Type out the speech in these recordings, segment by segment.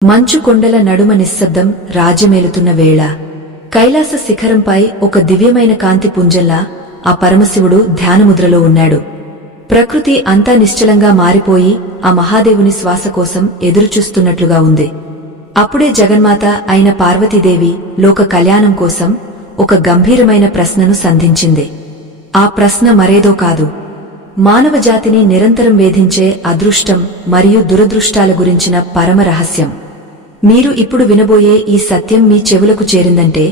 మంచు కొండల నడుమ నిశ్శబ్దం రాజ్యమేలుతున్న వేళ కైలాస శిఖరంపై ఒక దివ్యమైన కాంతి పుంజంలా ఆ పరమశివుడు ధ్యానముద్రలో ఉన్నాడు. ప్రకృతి అంతా నిశ్చలంగా మారిపోయి ఆ మహాదేవుని శ్వాస కోసం ఎదురుచూస్తున్నట్లుగా ఉంది. అప్పుడే జగన్మాత అయిన పార్వతీదేవి లోక కళ్యాణం కోసం ఒక గంభీరమైన ప్రశ్నను సంధించింది. ఆ ప్రశ్న మరేదో కాదు, మానవజాతిని నిరంతరం వేధించే అదృష్టం మరియు దురదృష్టాల గురించిన పరమ రహస్యం. మీరు ఇప్పుడు వినబోయే ఈ సత్యం మీ చెవులకు చేరిందంటే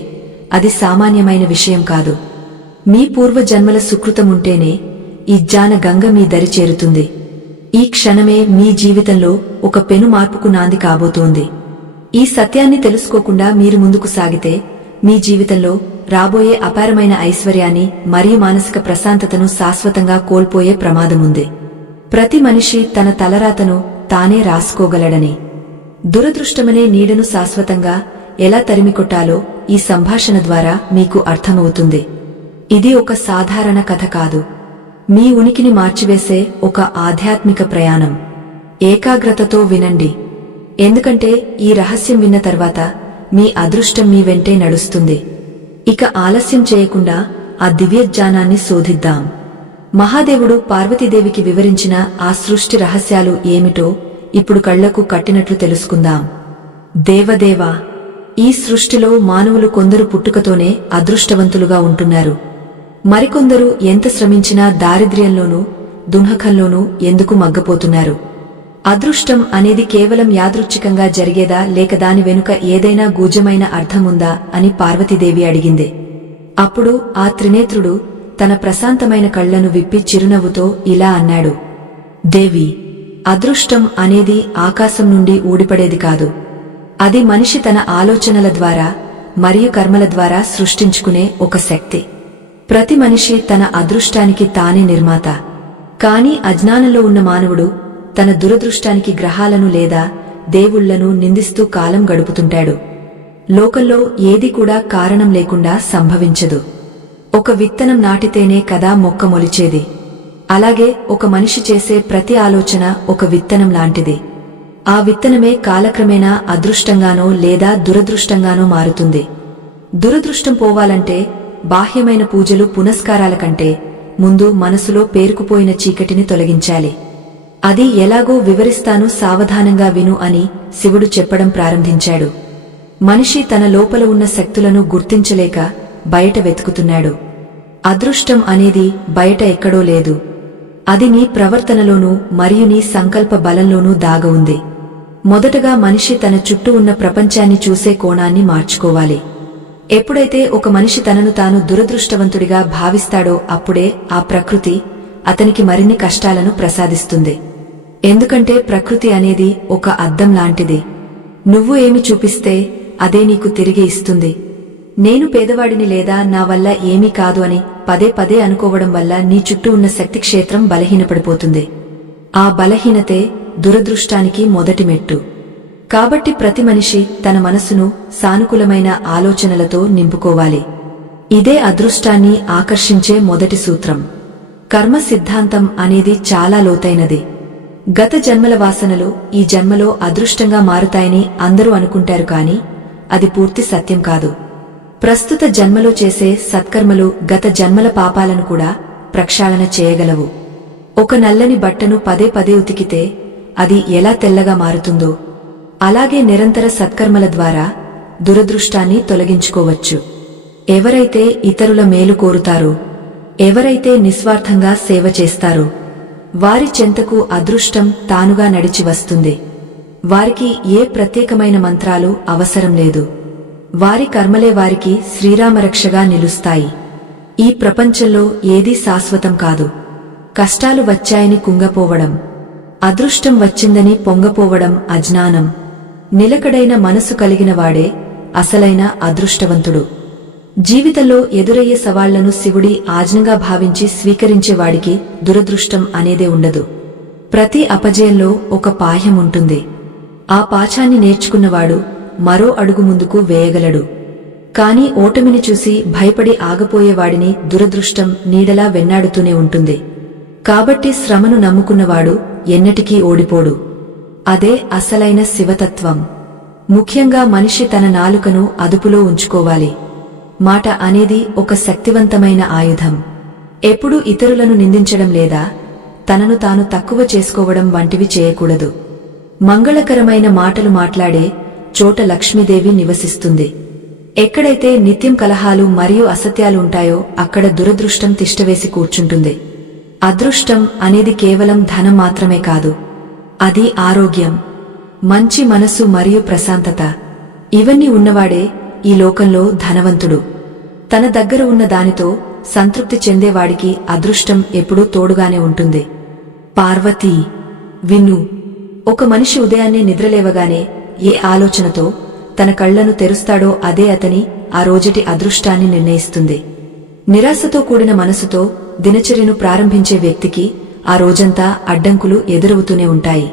అది సామాన్యమైన విషయం కాదు. మీ పూర్వజన్మల సుకృతముంటేనే ఈ జ్ఞాన గంగ మీ దరి చేరుతుంది. ఈ క్షణమే మీ జీవితంలో ఒక పెను మార్పుకు నాంది కాబోతోంది. ఈ సత్యాన్ని తెలుసుకోకుండా మీరు ముందుకు సాగితే మీ జీవితంలో రాబోయే అపారమైన ఐశ్వర్యాన్ని మరియు మానసిక ప్రశాంతతను శాశ్వతంగా కోల్పోయే ప్రమాదముంది. ప్రతి మనిషి తన తలరాతను తానే రాసుకోగలడని, దురదృష్టమనే నీడను శాశ్వతంగా ఎలా తరిమికొట్టాలో ఈ సంభాషణ ద్వారా మీకు అర్థమవుతుంది. ఇది ఒక సాధారణ కథ కాదు, మీ ఉనికిని మార్చివేసే ఒక ఆధ్యాత్మిక ప్రయాణం. ఏకాగ్రతతో వినండి, ఎందుకంటే ఈ రహస్యం విన్న తర్వాత మీ అదృష్టం మీ వెంటే నడుస్తుంది. ఇక ఆలస్యం చేయకుండా ఆ దివ్యజ్ఞానాన్ని శోధిద్దాం. మహాదేవుడు పార్వతీదేవికి వివరించిన ఆ సృష్టి రహస్యాలు ఏమిటో ఇప్పుడు కళ్లకు కట్టినట్లు తెలుసుకుందాం. దేవదేవా, ఈ సృష్టిలో మానవులు కొందరు పుట్టుకతోనే అదృష్టవంతులుగా ఉంటున్నారు. మరికొందరు ఎంత శ్రమించినా దారిద్ర్యంలోనూ దుఃఖంలోనూ ఎందుకు మగ్గపోతున్నారు? అదృష్టం అనేది కేవలం యాదృచ్ఛికంగా జరిగేదా, లేక దాని వెనుక ఏదైనా గూఢమైన అర్థముందా అని పార్వతీదేవి అడిగింది. అప్పుడు ఆ త్రినేత్రుడు తన ప్రశాంతమైన కళ్లను విప్పి చిరునవ్వుతో ఇలా అన్నాడు, దేవి, అదృష్టం అనేది ఆకాశం నుండి ఊడిపడేది కాదు. అది మనిషి తన ఆలోచనల ద్వారా మరియు కర్మల ద్వారా సృష్టించుకునే ఒక శక్తి. ప్రతి మనిషి తన అదృష్టానికి తానే నిర్మాత. కాని అజ్ఞానంలో ఉన్న మానవుడు తన దురదృష్టానికి గ్రహాలను లేదా దేవుళ్లను నిందిస్తూ కాలం గడుపుతుంటాడు. లోకంలో ఏది కూడా కారణం లేకుండా సంభవించదు. ఒక విత్తనం నాటితేనే కదా మొక్క మొలిచేది. అలాగే ఒక మనిషి చేసే ప్రతి ఆలోచన ఒక విత్తనం లాంటిది. ఆ విత్తనమే కాలక్రమేణా అదృష్టంగానో లేదా దురదృష్టంగానో మారుతుంది. దురదృష్టం పోవాలంటే బాహ్యమైన పూజలు పునస్కారాల కంటే ముందు మనసులో పేరుకుపోయిన చీకటిని తొలగించాలి. అది ఎలాగో వివరిస్తాను, సావధానంగా విను అని శివుడు చెప్పడం ప్రారంభించాడు. మనిషి తన లోపల ఉన్న శక్తులను గుర్తించలేక బయట వెతుకుతున్నాడు. అదృష్టం అనేది బయట ఎక్కడో లేదు, అది నీ ప్రవర్తనలోనూ మరియు నీ సంకల్ప బలంలోనూ దాగ ఉంది. మొదటగా మనిషి తన చుట్టూ ఉన్న ప్రపంచాన్ని చూసే కోణాన్ని మార్చుకోవాలి. ఎప్పుడైతే ఒక మనిషి తనను తాను దురదృష్టవంతుడిగా భావిస్తాడో అప్పుడే ఆ ప్రకృతి అతనికి మరిన్ని కష్టాలను ప్రసాదిస్తుంది. ఎందుకంటే ప్రకృతి అనేది ఒక అద్దం లాంటిది. నువ్వు ఏమి చూపిస్తే అదే నీకు తిరిగి ఇస్తుంది. నేను పేదవాడిని లేదా నా వల్ల ఏమీ కాదు అని పదే పదే అనుకోవడం వల్ల నీ చుట్టూ ఉన్న శక్తి క్షేత్రం బలహీనపడిపోతుంది. ఆ బలహీనతే దురదృష్టానికి మొదటి మెట్టు. కాబట్టి ప్రతి మనిషి తన మనసును సానుకూలమైన ఆలోచనలతో నింపుకోవాలి. ఇదే అదృష్టాన్ని ఆకర్షించే మొదటి సూత్రం. కర్మ సిద్ధాంతం అనేది చాలా లోతైనది. గత జన్మల వాసనలు ఈ జన్మలో అదృష్టంగా మారుతాయని అందరూ అనుకుంటారు, కాని అది పూర్తి సత్యం కాదు. ప్రస్తుత జన్మలో చేసే సత్కర్మలు గత జన్మల పాపాలను కూడా ప్రక్షాళన చేయగలవు. ఒక నల్లని బట్టను పదే పదే ఉతికితే అది ఎలా తెల్లగా మారుతుందో అలాగే నిరంతర సత్కర్మల ద్వారా దురదృష్టాన్ని తొలగించుకోవచ్చు. ఎవరైతే ఇతరుల మేలు కోరుతారో, ఎవరైతే నిస్వార్థంగా సేవ చేస్తారో వారి చెంతకు అదృష్టం తానుగా నడిచి వస్తుంది. వారికి ఏ ప్రత్యేకమైన మంత్రాలు అవసరం లేదు. వారి కర్మలే వారికి శ్రీరామరక్షగా నిలుస్తాయి. ఈ ప్రపంచంలో ఏదీ శాశ్వతం కాదు. కష్టాలు వచ్చాయని కుంగపోవడం, అదృష్టం వచ్చిందని పొంగపోవడం అజ్ఞానం. నిలకడైన మనసు కలిగినవాడే అసలైన అదృష్టవంతుడు. జీవితంలో ఎదురయ్యే సవాళ్లను శివుడి ఆజ్ఞగా భావించి స్వీకరించేవాడికి దురదృష్టం అనేదే ఉండదు. ప్రతి అపజయంలో ఒక పాఠం ఉంటుంది. ఆ పాఠాన్ని నేర్చుకున్నవాడు మరో అడుగు ముందుకు వేయగలడు. కాని ఓటమిని చూసి భయపడి ఆగపోయేవాడిని దురదృష్టం నీడలా వెన్నాడుతూనే ఉంటుంది. కాబట్టి శ్రమను నమ్ముకున్నవాడు ఎన్నటికీ ఓడిపోడు. అదే అసలైన శివతత్వం. ముఖ్యంగా మనిషి తన నాలుకను అదుపులో ఉంచుకోవాలి. మాట అనేది ఒక శక్తివంతమైన ఆయుధం. ఎప్పుడూ ఇతరులను నిందించడం లేదా తనను తాను తక్కువ చేసుకోవడం వంటివి చేయకూడదు. మంగళకరమైన మాటలు మాట్లాడే చోట లక్ష్మీదేవి నివసిస్తుంది. ఎక్కడైతే నిత్యం కలహాలు మరియు అసత్యాలు ఉంటాయో అక్కడ దురదృష్టం తిష్టవేసి కూర్చుంటుంది. అదృష్టం అనేది కేవలం ధనం మాత్రమే కాదు, అది ఆరోగ్యం, మంచి మనసు మరియు ప్రశాంతత. ఇవన్నీ ఉన్నవాడే ఈ లోకంలో ధనవంతుడు. తన దగ్గర ఉన్న దానితో సంతృప్తి చెందేవాడికి అదృష్టం ఎప్పుడూ తోడుగానే ఉంటుంది. పార్వతీ, విను. ఒక మనిషి ఉదయాన్నే నిద్రలేవగానే ఏ ఆలోచనతో తన కళ్లను తెరుస్తాడో అదే అతని ఆ రోజటి అదృష్టాన్ని నిర్ణయిస్తుంది. నిరాశతో కూడిన మనసుతో దినచర్యను ప్రారంభించే వ్యక్తికి ఆ రోజంతా అడ్డంకులు ఎదురవుతూనే ఉంటాయి.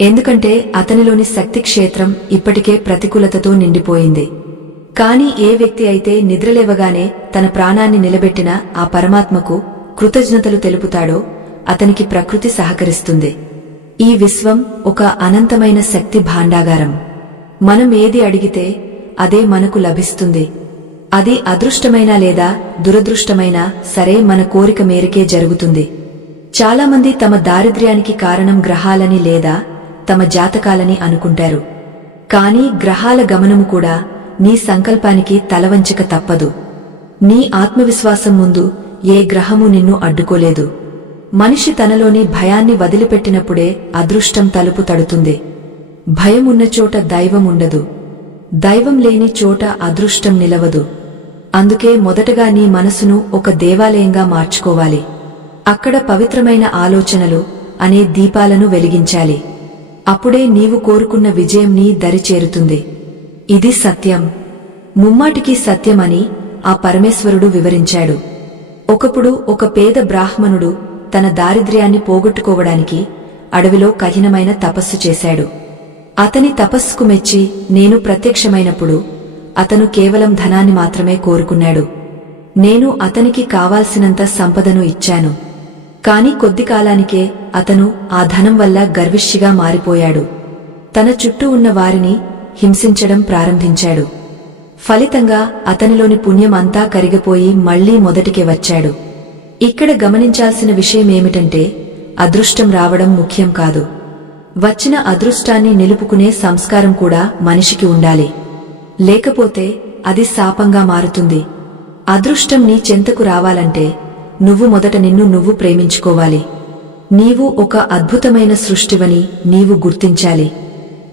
ఎందుకంటే అతనిలోని శక్తి క్షేత్రం ఇప్పటికే ప్రతికూలతతో నిండిపోయింది. కాని ఏ వ్యక్తి అయితే నిద్రలేవగానే తన ప్రాణాన్ని నిలబెట్టిన ఆ పరమాత్మకు కృతజ్ఞతలు తెలుపుతాడో అతనికి ప్రకృతి సహకరిస్తుంది. ఈ విశ్వం ఒక అనంతమైన శక్తి భాండాగారం. మనం ఏది అడిగితే అదే మనకు లభిస్తుంది. అది అదృష్టమైనా లేదా దురదృష్టమైనా సరే మన కోరిక మేరకే జరుగుతుంది. చాలామంది తమ దారిద్ర్యానికి కారణం గ్రహాలని లేదా తమ జాతకాలని అనుకుంటారు. కాని గ్రహాల గమనము కూడా నీ సంకల్పానికి తలవంచక తప్పదు. నీ ఆత్మవిశ్వాసం ముందు ఏ గ్రహము నిన్ను అడ్డుకోలేదు. మనిషి తనలోని భయాన్ని వదిలిపెట్టినప్పుడే అదృష్టం తలుపు తడుతుంది. భయం ఉన్న చోట దైవం ఉండదు, దైవం లేని చోట అదృష్టం నిలవదు. అందుకే మొదటగా నీ మనసును ఒక దేవాలయంగా మార్చుకోవాలి. అక్కడ పవిత్రమైన ఆలోచనలు అనే దీపాలను వెలిగించాలి. అప్పుడే నీవు కోరుకున్న విజయం నీ దరి చేరుతుంది. ఇది సత్యం, ముమ్మాటికి సత్యమని ఆ పరమేశ్వరుడు వివరించాడు. ఒకప్పుడు ఒక పేద బ్రాహ్మణుడు తన దారిద్ర్యాన్ని పోగొట్టుకోవడానికి అడవిలో కఠినమైన తపస్సు చేశాడు. అతని తపస్సుకు మెచ్చి నేను ప్రత్యక్షమైనప్పుడు అతను కేవలం ధనాన్ని మాత్రమే కోరుకున్నాడు. నేను అతనికి కావాల్సినంత సంపదను ఇచ్చాను. కాని కొద్ది కాలానికే అతను ఆ ధనం వల్ల గర్విష్ఠిగా మారిపోయాడు. తన చుట్టూ ఉన్న వారిని హింసించడం ప్రారంభించాడు. ఫలితంగా అతనిలోని పుణ్యం అంతా కరిగిపోయి మళ్లీ మొదటికే వచ్చాడు. ఇక్కడ గమనించాల్సిన విషయమేమిటంటే అదృష్టం రావడం ముఖ్యం కాదు, వచ్చిన అదృష్టాన్ని నిలుపుకునే సంస్కారం కూడా మనిషికి ఉండాలి. లేకపోతే అది శాపంగా మారుతుంది. అదృష్టం నీ చెంతకు రావాలంటే నువ్వు మొదట నిన్ను నువ్వు ప్రేమించుకోవాలి. నీవు ఒక అద్భుతమైన సృష్టివని నీవు గుర్తించాలి.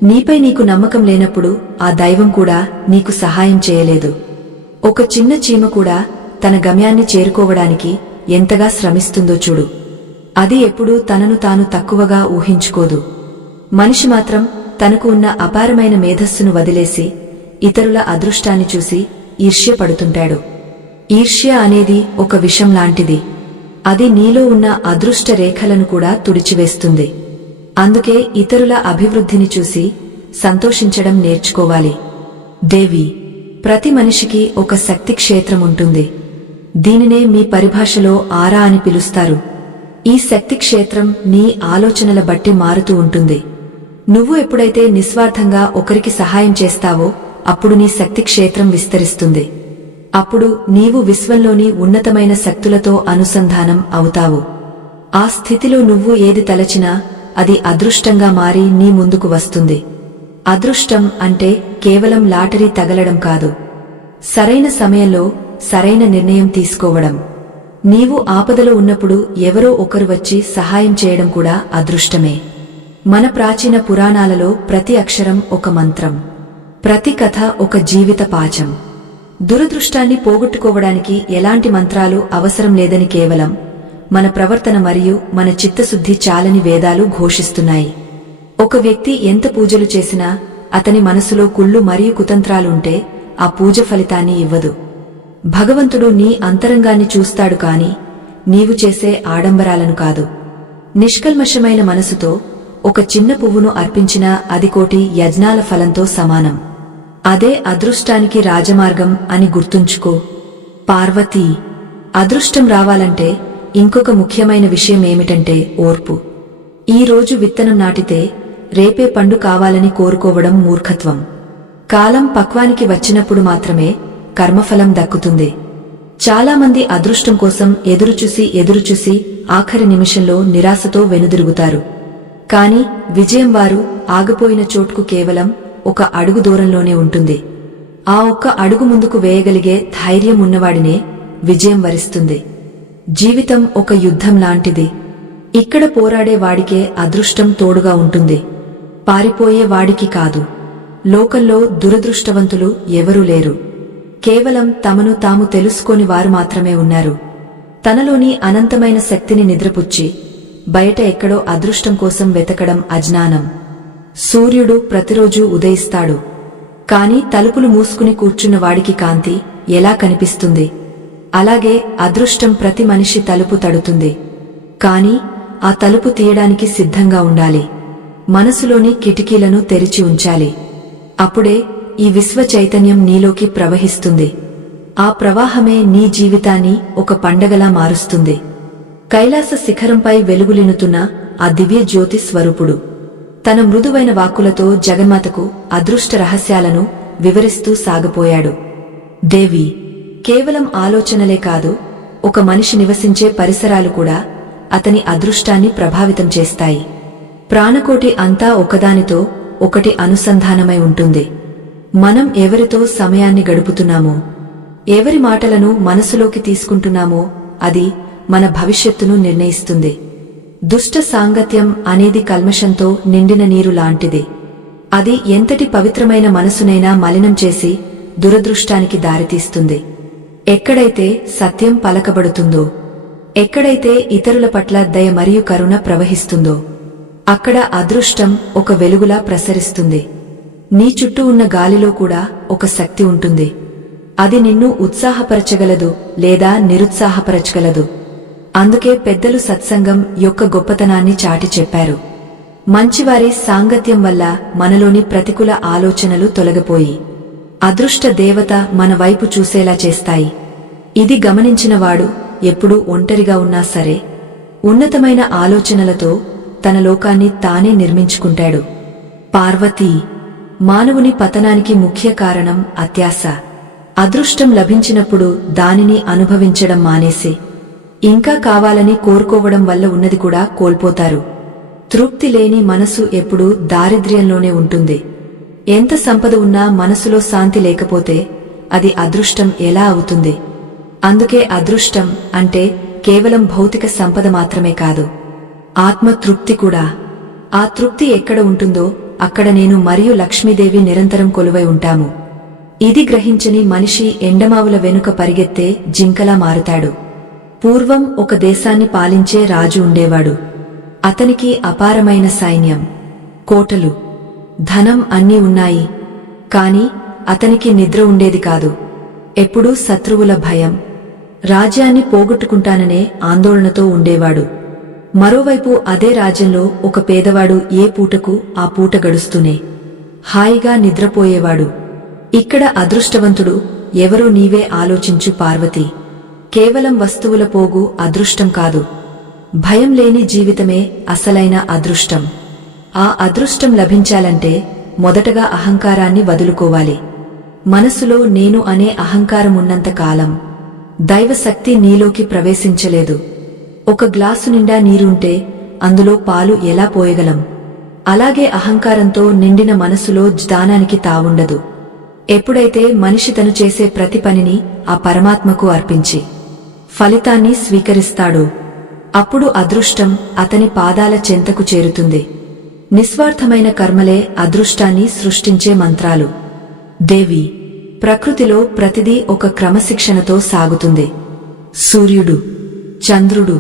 నీపై నీకు నమ్మకం లేనప్పుడు ఆ దైవం కూడా నీకు సహాయం చేయలేదు. ఒక చిన్న చీమ కూడా తన గమ్యాన్ని చేరుకోవడానికి ఎంతగా శ్రమిస్తుందో చూడు. అది ఎప్పుడూ తనను తాను తక్కువగా ఊహించుకోదు. మనిషి మాత్రం తనకు ఉన్న అపారమైన మేధస్సును వదిలేసి ఇతరుల అదృష్టాన్ని చూసి ఈర్ష్యపడుతుంటాడు. ఈర్ష్య అనేది ఒక విషం లాంటిది. అది నీలో ఉన్న అదృష్ట రేఖలను కూడా తుడిచివేస్తుంది. అందుకే ఇతరుల అభివృద్ధిని చూసి సంతోషించడం నేర్చుకోవాలి. దేవి, ప్రతి మనిషికి ఒక శక్తి క్షేత్రం ఉంటుంది. దీనినే మీ పరిభాషలో ఆరా అని పిలుస్తారు. ఈ శక్తి క్షేత్రం నీ ఆలోచనల బట్టి మారుతూ ఉంటుంది. నువ్వు ఎప్పుడైతే నిస్వార్థంగా ఒకరికి సహాయం చేస్తావో అప్పుడు నీ శక్తి క్షేత్రం విస్తరిస్తుంది. అప్పుడు నీవు విశ్వంలోని ఉన్నతమైన శక్తులతో అనుసంధానం అవుతావు. ఆ స్థితిలో నువ్వు ఏది తలచినా అది అదృష్టంగా మారి నీ ముందుకు వస్తుంది. అదృష్టం అంటే కేవలం లాటరీ తగలడం కాదు, సరైన సమయంలో సరైన నిర్ణయం తీసుకోవడం. నీవు ఆపదలో ఉన్నప్పుడు ఎవరో ఒకరు వచ్చి సహాయం చేయడం కూడా అదృష్టమే. మన ప్రాచీన పురాణాలలో ప్రతి అక్షరం ఒక మంత్రం, ప్రతి కథ ఒక జీవిత పాఠం. దురదృష్టాన్ని పోగొట్టుకోవడానికి ఎలాంటి మంత్రాలు అవసరం లేదని కేవలం మన ప్రవర్తన మరియు మన చిత్తశుద్ధి చాలని వేదాలు ఘోషిస్తున్నాయి. ఒక వ్యక్తి ఎంత పూజలు చేసినా అతని మనసులో కుళ్ళు మరియు కుతంత్రాలుంటే ఆ పూజ ఫలితాన్ని ఇవ్వదు. భగవంతుడు నీ అంతరంగాన్ని చూస్తాడు కాని నీవు చేసే ఆడంబరాలను కాదు. నిష్కల్మషమైన మనసుతో ఒక చిన్న పువ్వును అర్పించినా అది కోటి యజ్ఞాల ఫలంతో సమానం. అదే అదృష్టానికి రాజమార్గం అని గుర్తుంచుకో. పార్వతీ, అదృష్టం రావాలంటే ఇంకొక ముఖ్యమైన విషయం ఏమిటంటే ఓర్పు. ఈ రోజు విత్తనం నాటితే రేపే పండు కావాలని కోరుకోవడం మూర్ఖత్వం. కాలం పక్వానికి వచ్చినప్పుడు మాత్రమే కర్మఫలం దక్కుతుంది. చాలామంది అదృష్టం కోసం ఎదురుచూసి ఆఖరి నిమిషంలో నిరాశతో వెనుదిరుగుతారు. కాని విజయం వారు ఆగిపోయిన చోటుకు కేవలం ఒక అడుగు దూరంలోనే ఉంటుంది. ఆ ఒక్క అడుగు ముందుకు వేయగలిగే ధైర్యం ఉన్నవాడినే విజయం వరిస్తుంది. జీవితం ఒక యుద్ధం లాంటిది. ఇక్కడ పోరాడే వాడికే అదృష్టం తోడుగా ఉంటుంది, పారిపోయే వాడికి కాదు. లోకంలో దురదృష్టవంతులు ఎవరూ లేరు. కేవలం తమను తాము తెలుసుకోని వారు మాత్రమే ఉన్నారు. తనలోని అనంతమైన శక్తిని నిద్రపుచ్చి బయట ఎక్కడో అదృష్టం కోసం వెతకడం అజ్ఞానం. సూర్యుడు ప్రతిరోజూ ఉదయిస్తాడు, కాని తలుపులు మూసుకుని కూర్చున్న వాడికి కాంతి ఎలా కనిపిస్తుంది? అలాగే అదృష్టం ప్రతి మనిషి తలుపు తడుతుంది, కాని ఆ తలుపు తీయడానికి సిద్ధంగా ఉండాలి. మనసులోని కిటికీలను తెరిచి ఉంచాలి. అప్పుడే ఈ విశ్వ చైతన్యం నీలోకి ప్రవహిస్తుంది. ఆ ప్రవాహమే నీ జీవితాన్ని ఒక పండగలా మారుస్తుంది. కైలాస శిఖరంపై వెలుగులినుతున్న ఆ దివ్య జ్యోతి స్వరూపుడు తన మృదువైన వాక్కులతో జగన్మాతకు అదృష్ట రహస్యాలను వివరిస్తూ సాగిపోయాడు. దేవి, కేవలం ఆలోచనలే కాదు, ఒక మనిషి నివసించే పరిసరాలు కూడా అతని అదృష్టాన్ని ప్రభావితం చేస్తాయి. ప్రాణకోటి అంతా ఒకదానితో ఒకటి అనుసంధానమై ఉంటుంది. మనం ఎవరితో సమయాన్ని గడుపుతున్నామో, ఎవరి మాటలను మనసులోకి తీసుకుంటున్నామో అది మన భవిష్యత్తును నిర్ణయిస్తుంది. దుష్ట సాంగత్యం అనేది కల్మషంతో నిండిన నీరు లాంటిది. అది ఎంతటి పవిత్రమైన మనసునైనా మలినం చేసి దురదృష్టానికి దారితీస్తుంది. ఎక్కడైతే సత్యం పలకబడుతుందో, ఎక్కడైతే ఇతరుల పట్ల దయ మరియు కరుణ ప్రవహిస్తుందో అక్కడ అదృష్టం ఒక వెలుగులా ప్రసరిస్తుంది. నీ చుట్టూ ఉన్న గాలిలో కూడా ఒక శక్తి ఉంటుంది. అది నిన్ను ఉత్సాహపరచగలదు లేదా నిరుత్సాహపరచగలదు. అందుకే పెద్దలు సత్సంగం యొక్క గొప్పతనాన్ని చాటి చెప్పారు. మంచివారి సాంగత్యం వల్ల మనలోని ప్రతికూల ఆలోచనలు తొలగిపోయి అదృష్ట దేవత మన వైపు చూసేలా చేస్తాయి. ఇది గమనించినవాడు ఎప్పుడూ ఒంటరిగా ఉన్నా సరే ఉన్నతమైన ఆలోచనలతో తన లోకాన్ని తానే నిర్మించుకుంటాడు. పార్వతీ, మానవుని పతనానికి ముఖ్య కారణం అత్యాశ. అదృష్టం లభించినప్పుడు దానిని అనుభవించడం మానేసి ఇంకా కావాలని కోరుకోవడం వల్ల ఉన్నది కూడా కోల్పోతారు. తృప్తి లేని మనసు ఎప్పుడూ దారిద్ర్యంలోనే ఉంటుంది. ఎంత సంపద ఉన్నా మనసులో శాంతి లేకపోతే అది అదృష్టం ఎలా అవుతుంది? అందుకే అదృష్టం అంటే కేవలం భౌతిక సంపద మాత్రమే కాదు, ఆత్మ తృప్తి కూడా. ఆ తృప్తి ఎక్కడ ఉంటుందో అక్కడ నేను మరియు లక్ష్మీదేవి నిరంతరం కొలువై ఉంటాము. ఇది గ్రహించని మనిషి ఎండమావుల వెనుక పరిగెత్తే జింకలా మారుతాడు. పూర్వం ఒక దేశాన్ని పాలించే రాజు ఉండేవాడు. అతనికి అపారమైన సైన్యం, కోటలు, ధనం అన్నీ ఉన్నాయి. కాని అతనికి నిద్ర ఉండేది కాదు. ఎప్పుడూ శత్రువుల భయం, రాజ్యాన్ని పోగొట్టుకుంటాననే ఆందోళనతో ఉండేవాడు. మరోవైపు అదే రాజ్యంలో ఒక పేదవాడు ఏ పూటకు ఆ పూట గడుస్తూనే హాయిగా నిద్రపోయేవాడు. ఇక్కడ అదృష్టవంతుడు ఎవరో నీవే ఆలోచించు పార్వతి. కేవలం వస్తువుల పోగు అదృష్టం కాదు. భయం లేని జీవితమే అసలైన అదృష్టం. ఆ అదృష్టం లభించాలంటే మొదటగా అహంకారాన్ని వదులుకోవాలి. మనసులో నేను అనే అహంకారం ఉన్నంత కాలం దైవశక్తి నీలోకి ప్రవేశించలేదు. ఒక గ్లాసు నిండా నీరుంటే అందులో పాలు ఎలా పోయగలం? అలాగే అహంకారంతో నిండిన మనసులో జ్ఞానానికి తావుండదు. ఎప్పుడైతే మనిషి తను చేసే ప్రతి పనిని ఆ పరమాత్మకు అర్పించి ఫలితాన్ని స్వీకరిస్తాడో అప్పుడు అదృష్టం అతని పాదాల చెంతకు చేరుతుంది. నిస్వార్థమైన కర్మలే అదృష్టాన్ని సృష్టించే మంత్రాలు. దేవి, ప్రకృతిలో ప్రతిదీ ఒక క్రమశిక్షణతో సాగుతుంది. సూర్యుడు, చంద్రుడు,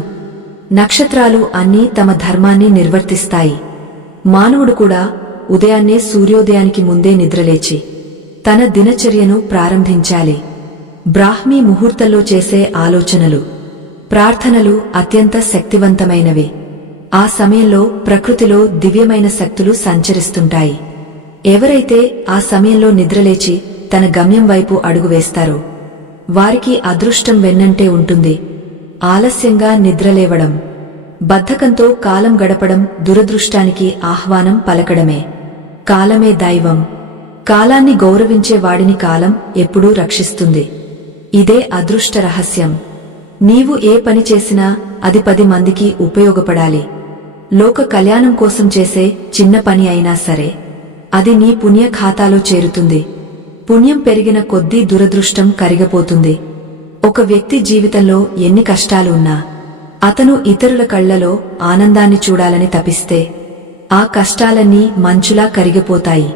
నక్షత్రాలు అన్నీ తమ ధర్మాన్ని నిర్వర్తిస్తాయి. మానవుడు కూడా ఉదయాన్నే సూర్యోదయానికి ముందే నిద్రలేచి తన దినచర్యను ప్రారంభించాలి. బ్రాహ్మీ ముహూర్తంలో చేసే ఆలోచనలు, ప్రార్థనలు అత్యంత శక్తివంతమైనవి. ఆ సమయంలో ప్రకృతిలో దివ్యమైన శక్తులు సంచరిస్తుంటాయి. ఎవరైతే ఆ సమయంలో నిద్రలేచి తన గమ్యం వైపు అడుగు వేస్తారో వారికి అదృష్టం వెన్నంటే ఉంటుంది. ఆలస్యంగా నిద్రలేవడం, బద్ధకంతో కాలం గడపడం దురదృష్టానికి ఆహ్వానం పలకడమే. కాలమే దైవం. కాలాన్ని గౌరవించే వాడిని కాలం ఎప్పుడూ రక్షిస్తుంది. ఇదే అదృష్ట రహస్యం. నీవు ఏ పని చేసినా అది 10 మందికి ఉపయోగపడాలి. లోక కళ్యాణం కోసం చేసే చిన్న పని అయినా సరే అది నీ పుణ్య ఖాతాలో చేరుతుంది. పుణ్యం పెరిగిన కొద్దీ దురదృష్టం కరిగిపోతుంది. ఒక వ్యక్తి జీవితంలో ఎన్ని కష్టాలు ఉన్నా అతను ఇతరుల కళ్లలో ఆనందాన్ని చూడాలని తపిస్తే ఆ కష్టాలన్నీ మంచులా కరిగిపోతాయి.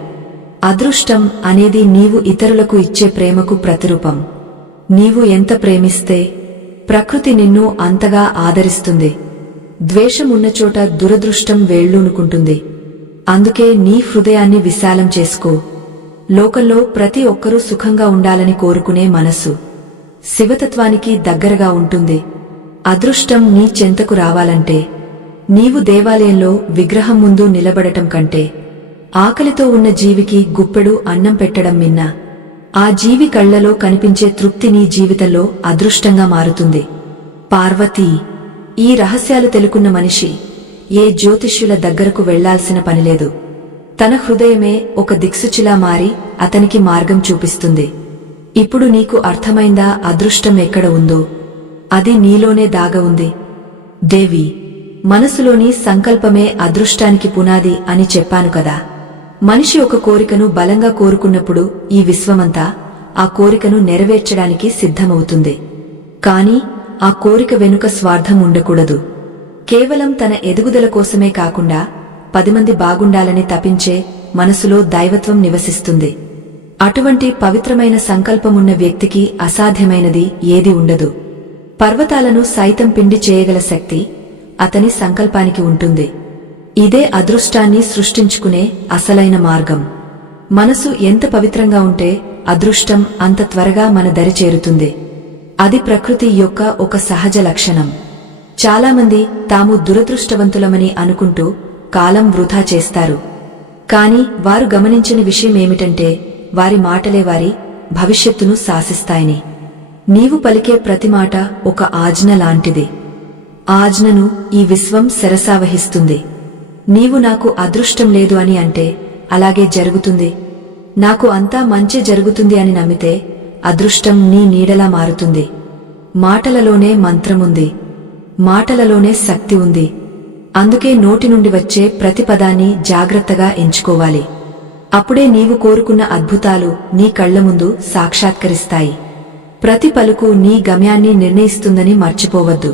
అదృష్టం అనేది నీవు ఇతరులకు ఇచ్చే ప్రేమకు ప్రతిరూపం. నీవు ఎంత ప్రేమిస్తే ప్రకృతి నిన్ను అంతగా ఆదరిస్తుంది. ద్వేషం ఉన్నచోట దురదృష్టం వేళ్లూనుకుంటుంది. అందుకే నీ హృదయాన్ని విశాలం చేసుకో. లోకంలో ప్రతి ఒక్కరూ సుఖంగా ఉండాలని కోరుకునే మనస్సు శివతత్వానికి దగ్గరగా ఉంటుంది. అదృష్టం నీ చెంతకు రావాలంటే నీవు దేవాలయంలో విగ్రహం ముందు నిలబడటం కంటే ఆకలితో ఉన్న జీవికి గుప్పెడు అన్నం పెట్టడం మిన్నా ఆ జీవి కళ్లలో కనిపించే తృప్తి నీ జీవితంలో అదృష్టంగా మారుతుంది. పార్వతీ, ఈ రహస్యాలు తెలుకున్న మనిషి ఏ జ్యోతిష్యుల దగ్గరకు వెళ్లాల్సిన పనిలేదు. తన హృదయమే ఒక దిక్సూచిలా మారి అతనికి మార్గం చూపిస్తుంది. ఇప్పుడు నీకు అర్థమైందా అదృష్టం ఎక్కడ ఉందో? అది నీలోనే దాగ ఉంది. దేవి, మనసులోని సంకల్పమే అదృష్టానికి పునాది అని చెప్పాను కదా. మనిషి ఒక కోరికను బలంగా కోరుకున్నప్పుడు ఈ విశ్వమంతా ఆ కోరికను నెరవేర్చడానికి సిద్ధమవుతుంది. కాని ఆ కోరిక వెనుక స్వార్థం ఉండకూడదు. కేవలం తన ఎదుగుదల కోసమే కాకుండా 10 మంది బాగుండాలని తపించే మనసులో దైవత్వం నివసిస్తుంది. అటువంటి పవిత్రమైన సంకల్పమున్న వ్యక్తికి అసాధ్యమైనది ఏది ఉండదు. పర్వతాలను సైతం పిండి చేయగల శక్తి అతని సంకల్పానికి ఉంటుంది. ఇదే అదృష్టాన్ని సృష్టించుకునే అసలైన మార్గం. మనసు ఎంత పవిత్రంగా ఉంటే అదృష్టం అంత త్వరగా మన దరి చేరుతుంది. అది ప్రకృతి యొక్క ఒక సహజ లక్షణం. చాలామంది తాము దురదృష్టవంతులమని అనుకుంటూ కాలం వృధా చేస్తారు. కాని వారు గమనించిన విషయమేమిటంటే వారి మాటలే వారి భవిష్యత్తును శాసిస్తాయని. నీవు పలికే ప్రతి మాట ఒక ఆజ్ఞ లాంటిది. ఆజ్ఞను ఈ విశ్వం శిరసావహిస్తుంది. నీవు నాకు అదృష్టం లేదు అని అంటే అలాగే జరుగుతుంది. నాకు అంతా మంచి జరుగుతుంది అని నమ్మితే అదృష్టం నీ నీడలా మారుతుంది. మాటలలోనే మంత్రముంది. మాటలలోనే శక్తి ఉంది. అందుకే నోటి నుండి వచ్చే ప్రతి పదాన్ని జాగ్రత్తగా ఎంచుకోవాలి. అప్పుడే నీవు కోరుకున్న అద్భుతాలు నీ కళ్ల ముందు సాక్షాత్కరిస్తాయి. ప్రతి పలుకు నీ గమ్యాన్ని నిర్ణయిస్తుందని మర్చిపోవద్దు.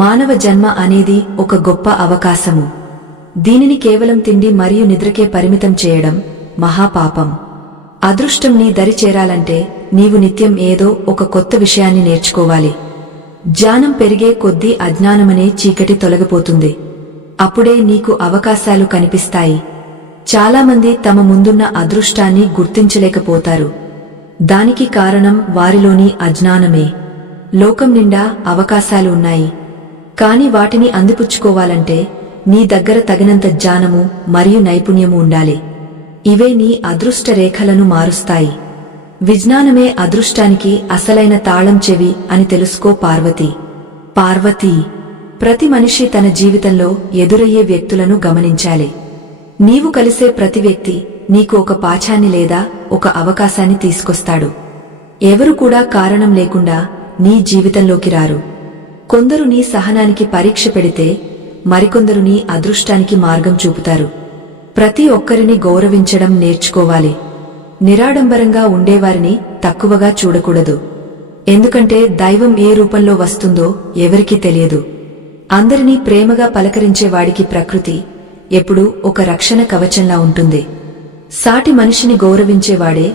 మానవ జన్మ అనేది ఒక గొప్ప అవకాశము. దీనిని కేవలం తిండి మరియు నిద్రకే పరిమితం చేయడం మహాపాపం. అదృష్టం నీ దరి చేరాలంటే నీవు నిత్యం ఏదో ఒక కొత్త విషయాన్ని నేర్చుకోవాలి. జ్ఞానం పెరిగే కొద్దీ అజ్ఞానమనే చీకటి తొలగిపోతుంది. అప్పుడే నీకు అవకాశాలు కనిపిస్తాయి. చాలామంది తమ ముందున్న అదృష్టాన్ని గుర్తించలేకపోతారు. దానికి కారణం వారిలోని అజ్ఞానమే. లోకం నిండా అవకాశాలు ఉన్నాయి. కాని వాటిని అందిపుచ్చుకోవాలంటే నీ దగ్గర తగినంత జ్ఞానము మరియు నైపుణ్యము ఉండాలి. ఇవే నీ అదృష్ట రేఖలను మారుస్తాయి. విజ్ఞానమే అదృష్టానికి అసలైన తాళం చెవి అని తెలుసుకో పార్వతీ. పార్వతీ, ప్రతి మనిషి తన జీవితంలో ఎదురయ్యే వ్యక్తులను గమనించాలి. నీవు కలిసే ప్రతి వ్యక్తి నీకు ఒక పాఠాన్ని లేదా ఒక అవకాశాన్ని తీసుకొస్తాడు. ఎవరు కూడా కారణం లేకుండా నీ జీవితంలోకి రారు. కొందరు నీ సహనానికి పరీక్ష పెడితే మరికొందరు నీ అదృష్టానికి మార్గం చూపుతారు. ప్రతి ఒక్కరిని గౌరవించడం నేర్చుకోవాలి. నిరాడంబరంగా ఉండేవారిని తక్కువగా చూడకూడదు. ఎందుకంటే దైవం ఏ రూపంలో వస్తుందో ఎవరికీ తెలియదు. అందరినీ ప్రేమగా పలకరించేవాడికి ప్రకృతి ఎప్పుడూ ఒక రక్షణ కవచంలా ఉంటుంది. సాటి మనిషిని గౌరవించేవాడే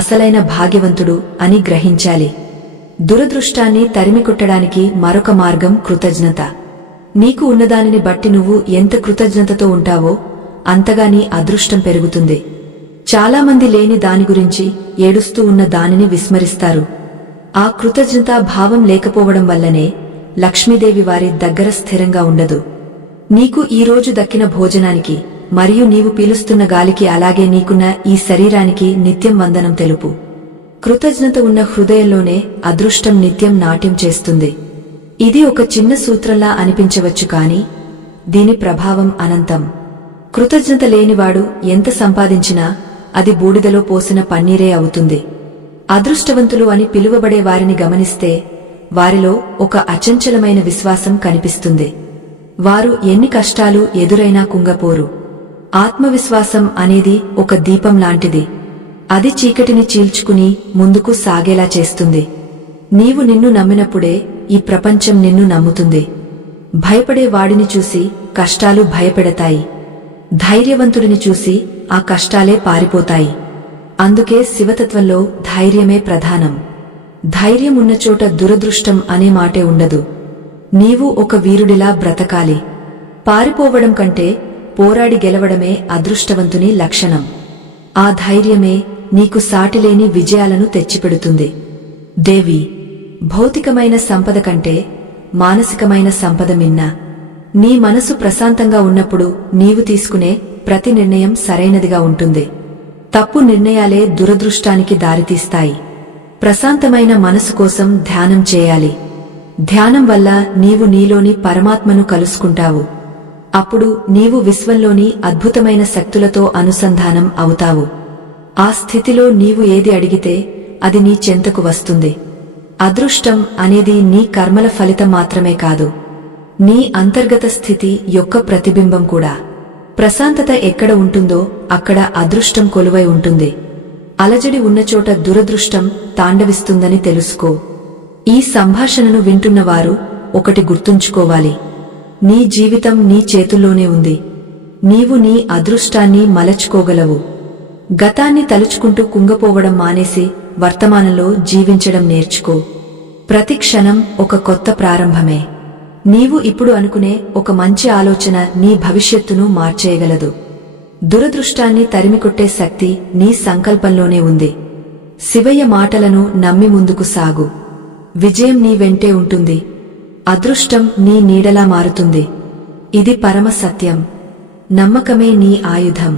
అసలైన భాగ్యవంతుడు అని గ్రహించాలి. దురదృష్టాన్ని తరిమికొట్టడానికి మరొక మార్గం కృతజ్ఞత. నీకు ఉన్నదానిని బట్టి నువ్వు ఎంత కృతజ్ఞతతో ఉంటావో అంతగా నీ అదృష్టం పెరుగుతుంది. చాలామంది లేని దాని గురించి ఏడుస్తూ ఉన్న దానిని విస్మరిస్తారు. ఆ కృతజ్ఞతా భావం లేకపోవడం వల్లనే లక్ష్మీదేవి వారి దగ్గర స్థిరంగా ఉండదు. నీకు ఈరోజు దక్కిన భోజనానికి మరియు నీవు పీలుస్తున్న గాలికి అలాగే నీకున్న ఈ శరీరానికి నిత్యం వందనం తెలుపు. కృతజ్ఞత ఉన్న హృదయంలోనే అదృష్టం నిత్యం నాట్యం చేస్తుంది. ఇది ఒక చిన్న సూత్రంలా అనిపించవచ్చు కాని దీని ప్రభావం అనంతం. కృతజ్ఞత లేనివాడు ఎంత సంపాదించినా అది బూడిదలో పోసిన పన్నీరే అవుతుంది. అదృష్టవంతులు అని పిలువబడే వారిని గమనిస్తే వారిలో ఒక అచంచలమైన విశ్వాసం కనిపిస్తుంది. వారు ఎన్ని కష్టాలు ఎదురైనా కుంగపోరు. ఆత్మవిశ్వాసం అనేది ఒక దీపం లాంటిది. అది చీకటిని చీల్చుకుని ముందుకు సాగేలా చేస్తుంది. నీవు నిన్ను నమ్మినప్పుడే ఈ ప్రపంచం నిన్ను నమ్ముతుంది. భయపడే వాడిని చూసి కష్టాలు భయపెడతాయి. ధైర్యవంతుడిని చూసి ఆ కష్టాలే పారిపోతాయి. అందుకే శివతత్వంలో ధైర్యమే ప్రధానం. ధైర్యం ఉన్న చోట దురదృష్టం అనే మాటే ఉండదు. నీవు ఒక వీరుడిలా బ్రతకాలి. పారిపోవడం కంటే పోరాడి గెలవడమే అదృష్టవంతుని లక్షణం. ఆ ధైర్యమే నీకు సాటిలేని విజయాలను తెచ్చిపెడుతుంది. దేవి, భౌతికమైన సంపద కంటే మానసికమైన సంపద మిన్న. నీ మనసు ప్రశాంతంగా ఉన్నప్పుడు నీవు తీసుకునే ప్రతి నిర్ణయం సరైనదిగా ఉంటుంది. తప్పు నిర్ణయాలే దురదృష్టానికి దారితీస్తాయి. ప్రశాంతమైన మనసు కోసం ధ్యానం చేయాలి. ధ్యానం వల్ల నీవు నీలోని పరమాత్మను కలుసుకుంటావు. అప్పుడు నీవు విశ్వంలోని అద్భుతమైన శక్తులతో అనుసంధానం అవుతావు. ఆ స్థితిలో నీవు ఏది అడిగితే అది నీ చెంతకు వస్తుంది. అదృష్టం అనేది నీ కర్మల ఫలితం మాత్రమే కాదు, నీ అంతర్గత స్థితి యొక్క ప్రతిబింబం కూడా. ప్రశాంతత ఎక్కడ ఉంటుందో అక్కడ అదృష్టం కొలువై ఉంటుంది. అలజడి ఉన్నచోట దురదృష్టం తాండవిస్తుందని తెలుసుకో. ఈ సంభాషణను వింటున్నవారు ఒకటి గుర్తుంచుకోవాలి. నీ జీవితం నీ చేతుల్లోనే ఉంది. నీవు నీ అదృష్టాన్ని మలచుకోగలవు. గతాన్ని తలుచుకుంటూ కుంగపోవడం మానేసి వర్తమానంలో జీవించడం నేర్చుకో. ప్రతి క్షణం ఒక కొత్త ప్రారంభమే. నీవు ఇప్పుడు అనుకునే ఒక మంచి ఆలోచన నీ భవిష్యత్తును మార్చేయగలదు. దురదృష్టాన్ని తరిమికొట్టే శక్తి నీ సంకల్పంలోనే ఉంది. శివయ్య మాటలను నమ్మి ముందుకు సాగు. విజయం నీ వెంటే ఉంటుంది. అదృష్టం నీ నీడలా మారుతుంది. ఇది పరమ సత్యం. నమ్మకమే నీ ఆయుధం.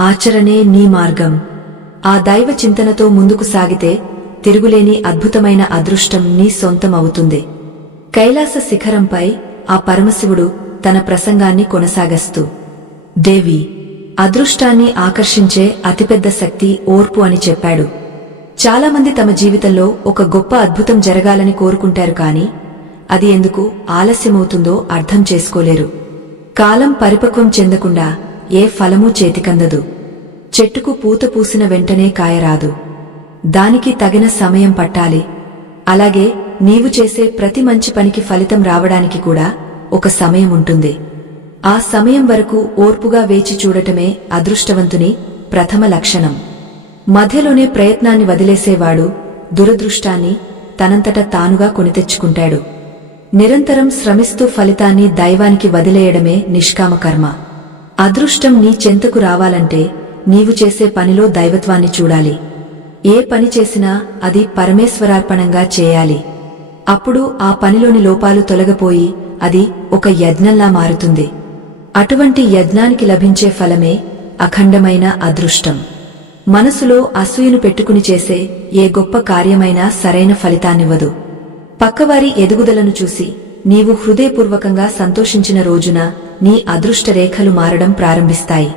ఆచరణే నీ మార్గం. ఆ దైవ చింతనతో ముందుకు సాగితే తిరుగులేని అద్భుతమైన అదృష్టం నీ సొంతం అవుతుంది. కైలాస శిఖరంపై ఆ పరమశివుడు తన ప్రసంగాన్ని కొనసాగస్తూ, దేవి, అదృష్టాన్ని ఆకర్షించే అతిపెద్ద శక్తి ఓర్పు అని చెప్పాడు. చాలామంది తమ జీవితంలో ఒక గొప్ప అద్భుతం జరగాలని కోరుకుంటారు, కాని అది ఎందుకు ఆలస్యమవుతుందో అర్థం చేసుకోలేరు. కాలం పరిపక్వం చెందకుండా ఏ ఫలమూ చేతికందదు. చెట్టుకు పూత పూసిన వెంటనే కాయరాదు. దానికి తగిన సమయం పట్టాలి. అలాగే నీవు చేసే ప్రతి మంచి పనికి ఫలితం రావడానికి కూడా ఒక సమయం ఉంటుంది. ఆ సమయం వరకు ఓర్పుగా వేచి చూడటమే అదృష్టవంతుని ప్రథమ లక్షణం. మధ్యలోనే ప్రయత్నాన్ని వదిలేసేవాడు దురదృష్టాన్ని తనంతట తానుగా కొనితెచ్చుకుంటాడు. నిరంతరం శ్రమిస్తూ ఫలితాన్ని దైవానికి వదిలేయడమే నిష్కామ కర్మ. అదృష్టం నీ చెంతకు రావాలంటే నీవు చేసే పనిలో దైవత్వాన్ని చూడాలి. ఏ పని చేసినా అది పరమేశ్వరార్పణంగా చేయాలి. అప్పుడు ఆ పనిలోని లోపాలు తొలగిపోయి అది ఒక యజ్ఞంలా మారుతుంది. అటువంటి యజ్ఞానికి లభించే ఫలమే అఖండమైన అదృష్టం. మనసులో అసూయను పెట్టుకుని చేసే ఏ గొప్ప కార్యమైనా సరైన ఫలితాన్నివ్వదు. పక్కవారి ఎదుగుదలను చూసి నీవు హృదయపూర్వకంగా సంతోషించిన రోజున నీ అదృష్ట రేఖలు మారడం ప్రారంభిస్తాయి.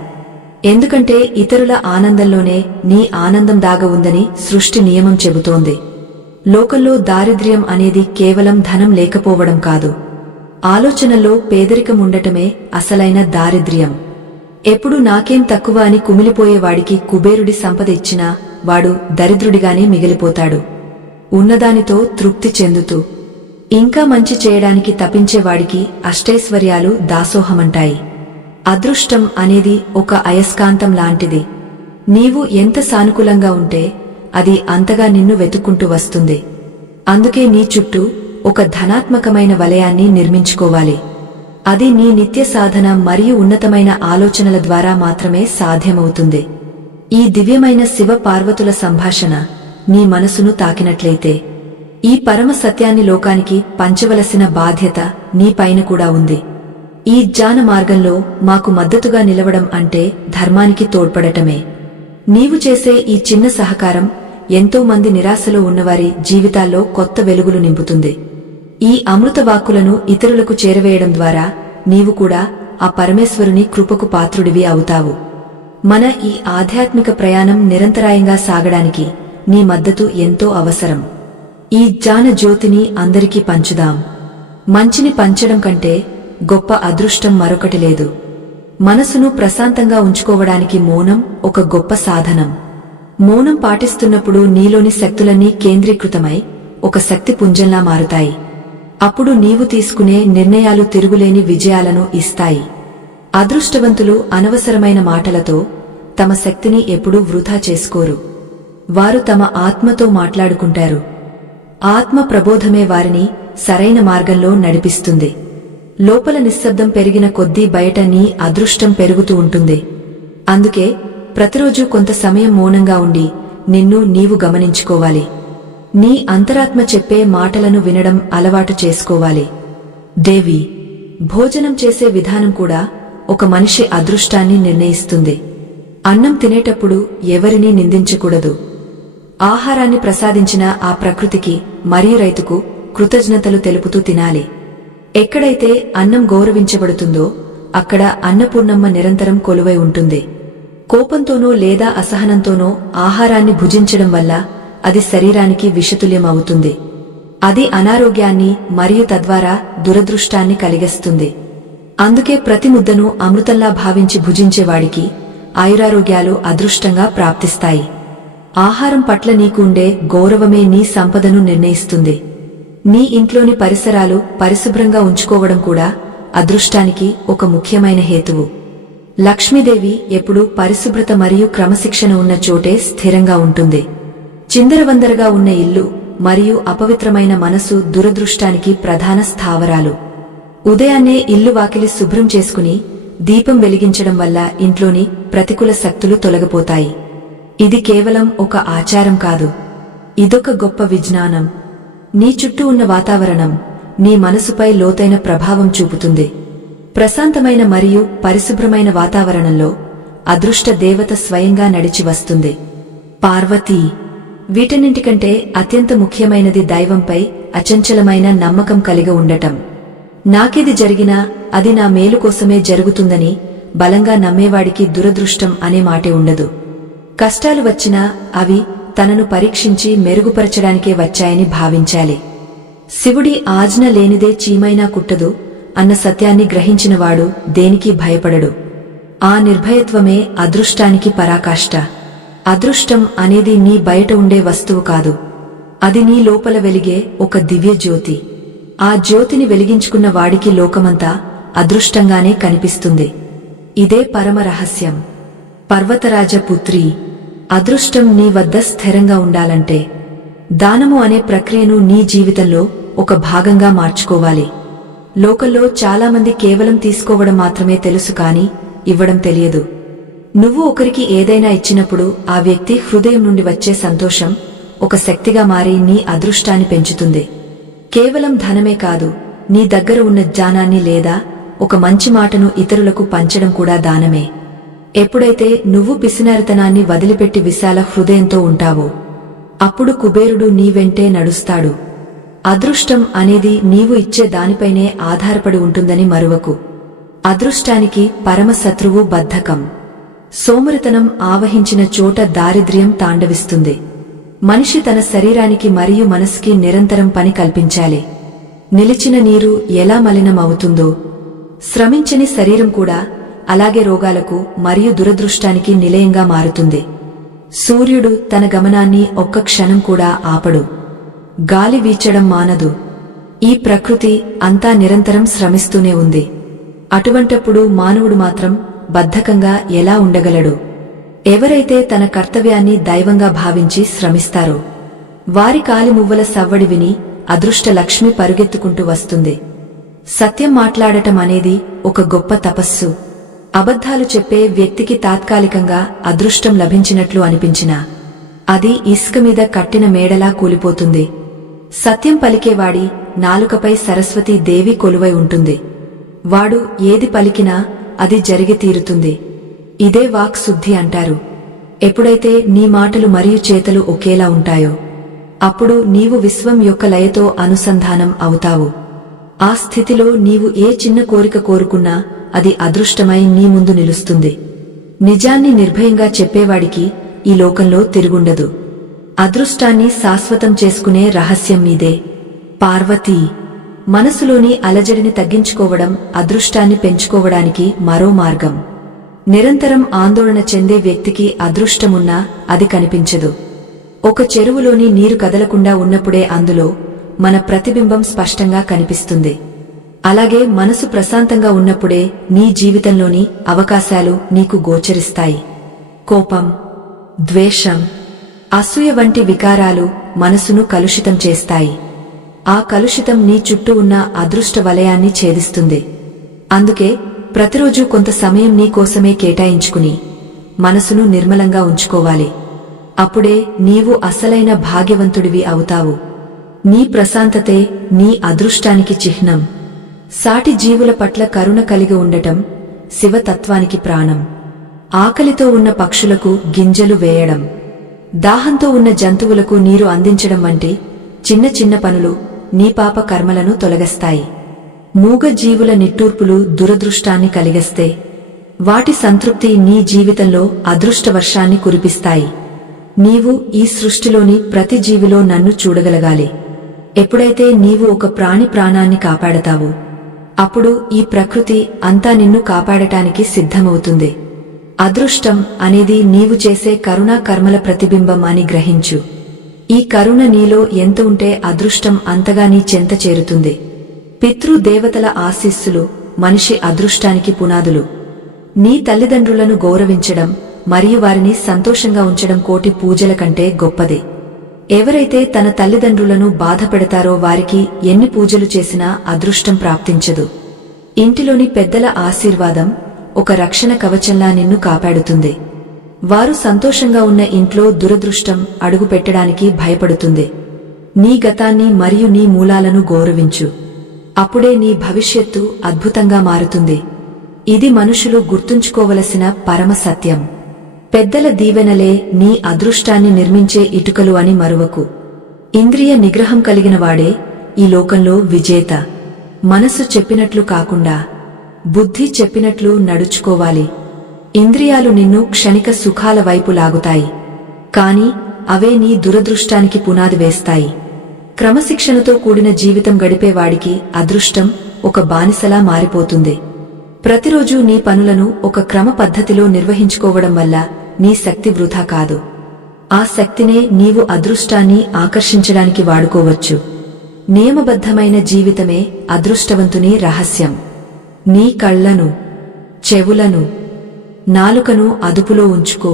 ఎందుకంటే ఇతరుల ఆనందంలోనే నీ ఆనందం దాగ ఉందని సృష్టి నియమం చెబుతోంది. లోకంలో దారిద్ర్యం అనేది కేవలం ధనం లేకపోవడం కాదు, ఆలోచనలో పేదరికం ఉండటమే అసలైన దారిద్ర్యం. ఎప్పుడు నాకేం తక్కువ అని కుమిలిపోయేవాడికి కుబేరుడి సంపద ఇచ్చినా వాడు దరిద్రుడిగానే మిగిలిపోతాడు. ఉన్నదానితో తృప్తి చెందుతూ ఇంకా మంచి చేయడానికి తపించేవాడికి అష్టైశ్వర్యాలు దాసోహమంటాయి. అదృష్టం అనేది ఒక అయస్కాంతం లాంటిది. నీవు ఎంత సానుకూలంగా ఉంటే అది అంతగా నిన్ను వెతుక్కుంటూ వస్తుంది. అందుకే నీ చుట్టూ ఒక ధనాత్మకమైన వలయాన్ని నిర్మించుకోవాలి. అది నీ నిత్య సాధన మరియు ఉన్నతమైన ఆలోచనల ద్వారా మాత్రమే సాధ్యమవుతుంది. ఈ దివ్యమైన శివ పార్వతుల సంభాషణ నీ మనసును తాకినట్లయితే ఈ పరమ సత్యాన్ని లోకానికి పంచవలసిన బాధ్యత నీ పైన కూడా ఉంది. ఈ జ్ఞాన మార్గంలో మాకు మద్దతుగా నిలవడం అంటే ధర్మానికి తోడ్పడటమే. నీవు చేసే ఈ చిన్న సహకారం ఎంతో మంది నిరాశలో ఉన్నవారి జీవితాల్లో కొత్త వెలుగులు నింపుతుంది. ఈ అమృత వాక్కులను ఇతరులకు చేరవేయడం ద్వారా నీవు కూడా ఆ పరమేశ్వరుని కృపకు పాత్రుడివి అవుతావు. మన ఈ ఆధ్యాత్మిక ప్రయాణం నిరంతరాయంగా సాగడానికి నీ మద్దతు ఎంతో అవసరం. ఈ జ్ఞాన జ్యోతిని అందరికీ పంచుదాం. మంచిని పంచడం కంటే గొప్ప అదృష్టం మరొకటి లేదు. మనసును ప్రశాంతంగా ఉంచుకోవడానికి మౌనం ఒక గొప్ప సాధనం. మౌనం పాటిస్తున్నప్పుడు నీలోని శక్తులన్నీ కేంద్రీకృతమై ఒక శక్తి పుంజంలా మారుతాయి. అప్పుడు నీవు తీసుకునే నిర్ణయాలు తిరుగులేని విజయాలను ఇస్తాయి. అదృష్టవంతులు అనవసరమైన మాటలతో తమ శక్తిని ఎప్పుడూ వృధా చేసుకోరు. వారు తమ ఆత్మతో మాట్లాడుకుంటారు. ఆత్మ ప్రబోధమే వారిని సరైన మార్గంలో నడిపిస్తుంది. లోపల నిశ్శబ్దం పెరిగిన కొద్దీ బయట నీ అదృష్టం పెరుగుతూ ఉంటుంది. అందుకే ప్రతిరోజూ కొంత సమయం మౌనంగా ఉండి నిన్ను నీవు గమనించుకోవాలి. నీ అంతరాత్మ చెప్పే మాటలను వినడం అలవాటు చేసుకోవాలి. దేవి, భోజనం చేసే విధానం కూడా ఒక మనిషి అదృష్టాన్ని నిర్ణయిస్తుంది. అన్నం తినేటప్పుడు ఎవరినీ నిందించకూడదు. ఆహారాన్ని ప్రసాదించిన ఆ ప్రకృతికి మరియు రైతుకు కృతజ్ఞతలు తెలుపుతూ తినాలి. ఎక్కడైతే అన్నం గౌరవించబడుతుందో అక్కడ అన్నపూర్ణమ్మ నిరంతరం కొలువై ఉంటుంది. కోపంతోనో లేదా అసహనంతోనో ఆహారాన్ని భుజించడం వల్ల అది శరీరానికి విషతుల్యం అవుతుంది. అది అనారోగ్యాన్ని మరియు తద్వారా దురదృష్టాన్ని కలిగిస్తుంది. అందుకే ప్రతి ముద్దను అమృతంలా భావించి భుజించేవాడికి ఆయురారోగ్యాలు అదృష్టంగా ప్రాప్తిస్తాయి. ఆహారం పట్ల నీకు ఉండే గౌరవమే నీ సంపదను నిర్ణయిస్తుంది. నీ ఇంట్లోని పరిసరాలు పరిశుభ్రంగా ఉంచుకోవడం కూడా అదృష్టానికి ఒక ముఖ్యమైన హేతువు. లక్ష్మీదేవి ఎప్పుడూ పరిశుభ్రత మరియు క్రమశిక్షణ ఉన్న చోటే స్థిరంగా ఉంటుంది. చిందరవందరగా ఉన్న ఇల్లు మరియు అపవిత్రమైన మనసు దురదృష్టానికి ప్రధాన స్థావరాలు. ఉదయాన్నే ఇల్లు వాకిలి శుభ్రం చేసుకుని దీపం వెలిగించడం వల్ల ఇంట్లోని ప్రతికూల శక్తులు తొలగిపోతాయి. ఇది కేవలం ఒక ఆచారం కాదు, ఇదొక గొప్ప విజ్ఞానం. నీ చుట్టూ ఉన్న వాతావరణం నీ మనసుపై లోతైన ప్రభావం చూపుతుంది. ప్రశాంతమైన మరియు పరిశుభ్రమైన వాతావరణంలో అదృష్ట దేవత స్వయంగా నడిచి వస్తుంది. పార్వతీ, వీటన్నింటికంటే అత్యంత ముఖ్యమైనది దైవంపై అచంచలమైన నమ్మకం కలిగి ఉండటం. నాకేది జరిగినా అది నా మేలు కోసమే జరుగుతుందని బలంగా నమ్మేవాడికి దురదృష్టం అనే మాటే ఉండదు. కష్టాలు వచ్చినా అవి తనను పరీక్షించి మెరుగుపరచడానికే వచ్చాయని భావించాలి. శివుడి ఆజ్ఞ లేనిదే చీమైనా కుట్టదు అన్న సత్యాన్ని గ్రహించినవాడు దేనికి భయపడడు. ఆ నిర్భయత్వమే అదృష్టానికి పరాకాష్ట. అదృష్టం అనేది నీ బయట ఉండే వస్తువు కాదు, అది నీ లోపల వెలిగే ఒక దివ్య జ్యోతి. ఆ జ్యోతిని వెలిగించుకున్న వాడికి లోకమంతా అదృష్టంగానే కనిపిస్తుంది. ఇదే పరమ రహస్యం. పర్వతరాజ పుత్రీ, అదృష్టం నీ వద్ద స్థిరంగా ఉండాలంటే దానము అనే ప్రక్రియను నీ జీవితంలో ఒక భాగంగా మార్చుకోవాలి. లోకంలో చాలామంది కేవలం తీసుకోవడం మాత్రమే తెలుసు, కాని ఇవ్వడం తెలియదు. నువ్వు ఒకరికి ఏదైనా ఇచ్చినప్పుడు ఆ వ్యక్తి హృదయం నుండి వచ్చే సంతోషం ఒక శక్తిగా మారి నీ అదృష్టాన్ని పెంచుతుంది. కేవలం ధనమే కాదు, నీ దగ్గర ఉన్న జ్ఞానాన్ని లేదా ఒక మంచి మాటను ఇతరులకు పంచడం కూడా దానమే. ఎప్పుడైతే నువ్వు పిసినారితనాన్ని వదిలిపెట్టి విశాల హృదయంతో ఉంటావో అప్పుడు కుబేరుడు నీ వెంటే నడుస్తాడు. అదృష్టం అనేది నీవు ఇచ్చే దానిపైనే ఆధారపడి ఉంటుందని మరువకు. అదృష్టానికి పరమ శత్రువు బద్ధకం. సోమరితనం ఆవహించిన చోట దారిద్ర్యం తాండవిస్తుంది. మనిషి తన శరీరానికి మరియు మనసుకి నిరంతరం పని కల్పించాలి. నిలిచిన నీరు ఎలా మలినం అవుతుందో శ్రమించని శరీరం కూడా అలాగే రోగాలకు మరియు దురదృష్టానికి నిలయంగా మారుతుంది. సూర్యుడు తన గమనాన్ని ఒక్క క్షణం కూడా ఆపడు. గాలి వీచడం మానదు. ఈ ప్రకృతి అంతా నిరంతరం శ్రమిస్తూనే ఉంది. అటువంటప్పుడు మానవుడు మాత్రం బద్ధకంగా ఎలా ఉండగలడు? ఎవరైతే తన కర్తవ్యాన్ని దైవంగా భావించి శ్రమిస్తారో వారి కాలిమువ్వల సవ్వడి విని అదృష్ట లక్ష్మి పరుగెత్తుకుంటూ వస్తుంది. సత్యం మాట్లాడటం అనేది ఒక గొప్ప తపస్సు. అబద్ధాలు చెప్పే వ్యక్తికి తాత్కాలికంగా అదృష్టం లభించినట్లు అనిపించినా అది ఇసుక మీద కట్టిన మేడలా కూలిపోతుంది. సత్యం పలికేవాడి నాలుకపై సరస్వతీ దేవి కొలువై ఉంటుంది. వాడు ఏది పలికినా అది జరిగి తీరుతుంది. ఇదే వాక్ శుద్ధి అంటారు. ఎప్పుడైతే నీ మాటలు మరియు చేతలు ఒకేలా ఉంటాయో అప్పుడు నీవు విశ్వం యొక్క లయతో అనుసంధానం అవుతావు. ఆ స్థితిలో నీవు ఏ చిన్న కోరిక కోరుకున్నా అది అదృష్టమై నీ ముందు నిలుస్తుంది. నిజాన్ని నిర్భయంగా చెప్పేవాడికి ఈ లోకంలో తిరుగుండదు. అదృష్టాన్ని శాశ్వతం చేసుకునే రహస్యం మీదే. పార్వతీ, మనసులోని అలజడిని తగ్గించుకోవడం అదృష్టాన్ని పెంచుకోవడానికి మరో మార్గం. నిరంతరం ఆందోళన చెందే వ్యక్తికి అదృష్టమున్నా అది కనిపించదు. ఒక చెరువులోని నీరు కదలకుండా ఉన్నప్పుడే అందులో మన ప్రతిబింబం స్పష్టంగా కనిపిస్తుంది. అలాగే మనసు ప్రశాంతంగా ఉన్నప్పుడే నీ జీవితంలోని అవకాశాలు నీకు గోచరిస్తాయి. కోపం, ద్వేషం, అసూయ వంటి వికారాలు మనసును కలుషితం చేస్తాయి. ఆ కలుషితం నీ చుట్టూ ఉన్న అదృష్ట వలయాన్ని ఛేదిస్తుంది. అందుకే ప్రతిరోజూ కొంత సమయం నీ కోసమే కేటాయించుకుని మనసును నిర్మలంగా ఉంచుకోవాలి. అప్పుడే నీవు అసలైన భాగ్యవంతుడివి అవుతావు. నీ ప్రశాంతతే నీ అదృష్టానికి చిహ్నం. సాటి జీవుల పట్ల కరుణ కలిగి ఉండటం శివతత్వానికి ప్రాణం. ఆకలితో ఉన్న పక్షులకు గింజలు వేయడం, దాహంతో ఉన్న జంతువులకు నీరు అందించడం వంటి చిన్న చిన్న పనులు నీ పాప కర్మలను తొలగిస్తాయి. మూగ జీవుల నిట్టూర్పులు దురదృష్టాన్ని కలిగిస్తే వాటి సంతృప్తి నీ జీవితంలో అదృష్ట వర్షాన్ని కురిపిస్తాయి. నీవు ఈ సృష్టిలోని ప్రతి జీవిలో నన్ను చూడగలగాలి. ఎప్పుడైతే నీవు ఒక ప్రాణి ప్రాణాన్ని కాపాడతావో అప్పుడు ఈ ప్రకృతి అంతా నిన్ను కాపాడటానికి సిద్ధమవుతుంది. అదృష్టం అనేది నీవు చేసే కరుణా కర్మల ప్రతిబింబం అని గ్రహించు. ఈ కరుణ నీలో ఎంత ఉంటే అదృష్టం అంతగా నీ చెంత చేరుతుంది. పితృదేవతల ఆశీస్సులు మనిషి అదృష్టానికి పునాదులు. నీ తల్లిదండ్రులను గౌరవించడం మరియు వారిని సంతోషంగా ఉంచడం కోటి పూజల కంటే గొప్పది. ఎవరైతే తన తల్లిదండ్రులను బాధపెడతారో వారికి ఎన్ని పూజలు చేసినా అదృష్టం ప్రాప్తించదు. ఇంటిలోని పెద్దల ఆశీర్వాదం ఒక రక్షణ కవచంలా నిన్ను కాపాడుతుంది. వారు సంతోషంగా ఉన్న ఇంట్లో దురదృష్టం అడుగు పెట్టడానికి భయపడుతుంది. నీ గతాన్ని మరియు నీ మూలాలను గౌరవించు. అప్పుడే నీ భవిష్యత్తు అద్భుతంగా మారుతుంది. ఇది మనుషులు గుర్తుంచుకోవలసిన పరమ సత్యం. పెద్దల దీవెనలే నీ అదృష్టాన్ని నిర్మించే ఇటుకలు అని మరువకు. ఇంద్రియ నిగ్రహం కలిగినవాడే ఈ లోకంలో విజేత. మనసు చెప్పినట్లు కాకుండా బుద్ధి చెప్పినట్లు నడుచుకోవాలి. ఇంద్రియాలు నిన్ను క్షణిక సుఖాల వైపు లాగుతాయి, కాని అవే నీ దురదృష్టానికి పునాది వేస్తాయి. క్రమశిక్షణతో కూడిన జీవితం గడిపేవాడికి అదృష్టం ఒక బానిసలా మారిపోతుంది. ప్రతిరోజూ నీ పనులను ఒక క్రమ పద్ధతిలో నిర్వహించుకోవడం వల్ల నీ శక్తి వృధా కాదు. ఆ శక్తినే నీవు అదృష్టాన్ని ఆకర్షించడానికి వాడుకోవచ్చు. నియమబద్ధమైన జీవితమే అదృష్టవంతుని రహస్యం. నీ కళ్లను, చెవులను, నాలుకను అదుపులో ఉంచుకో.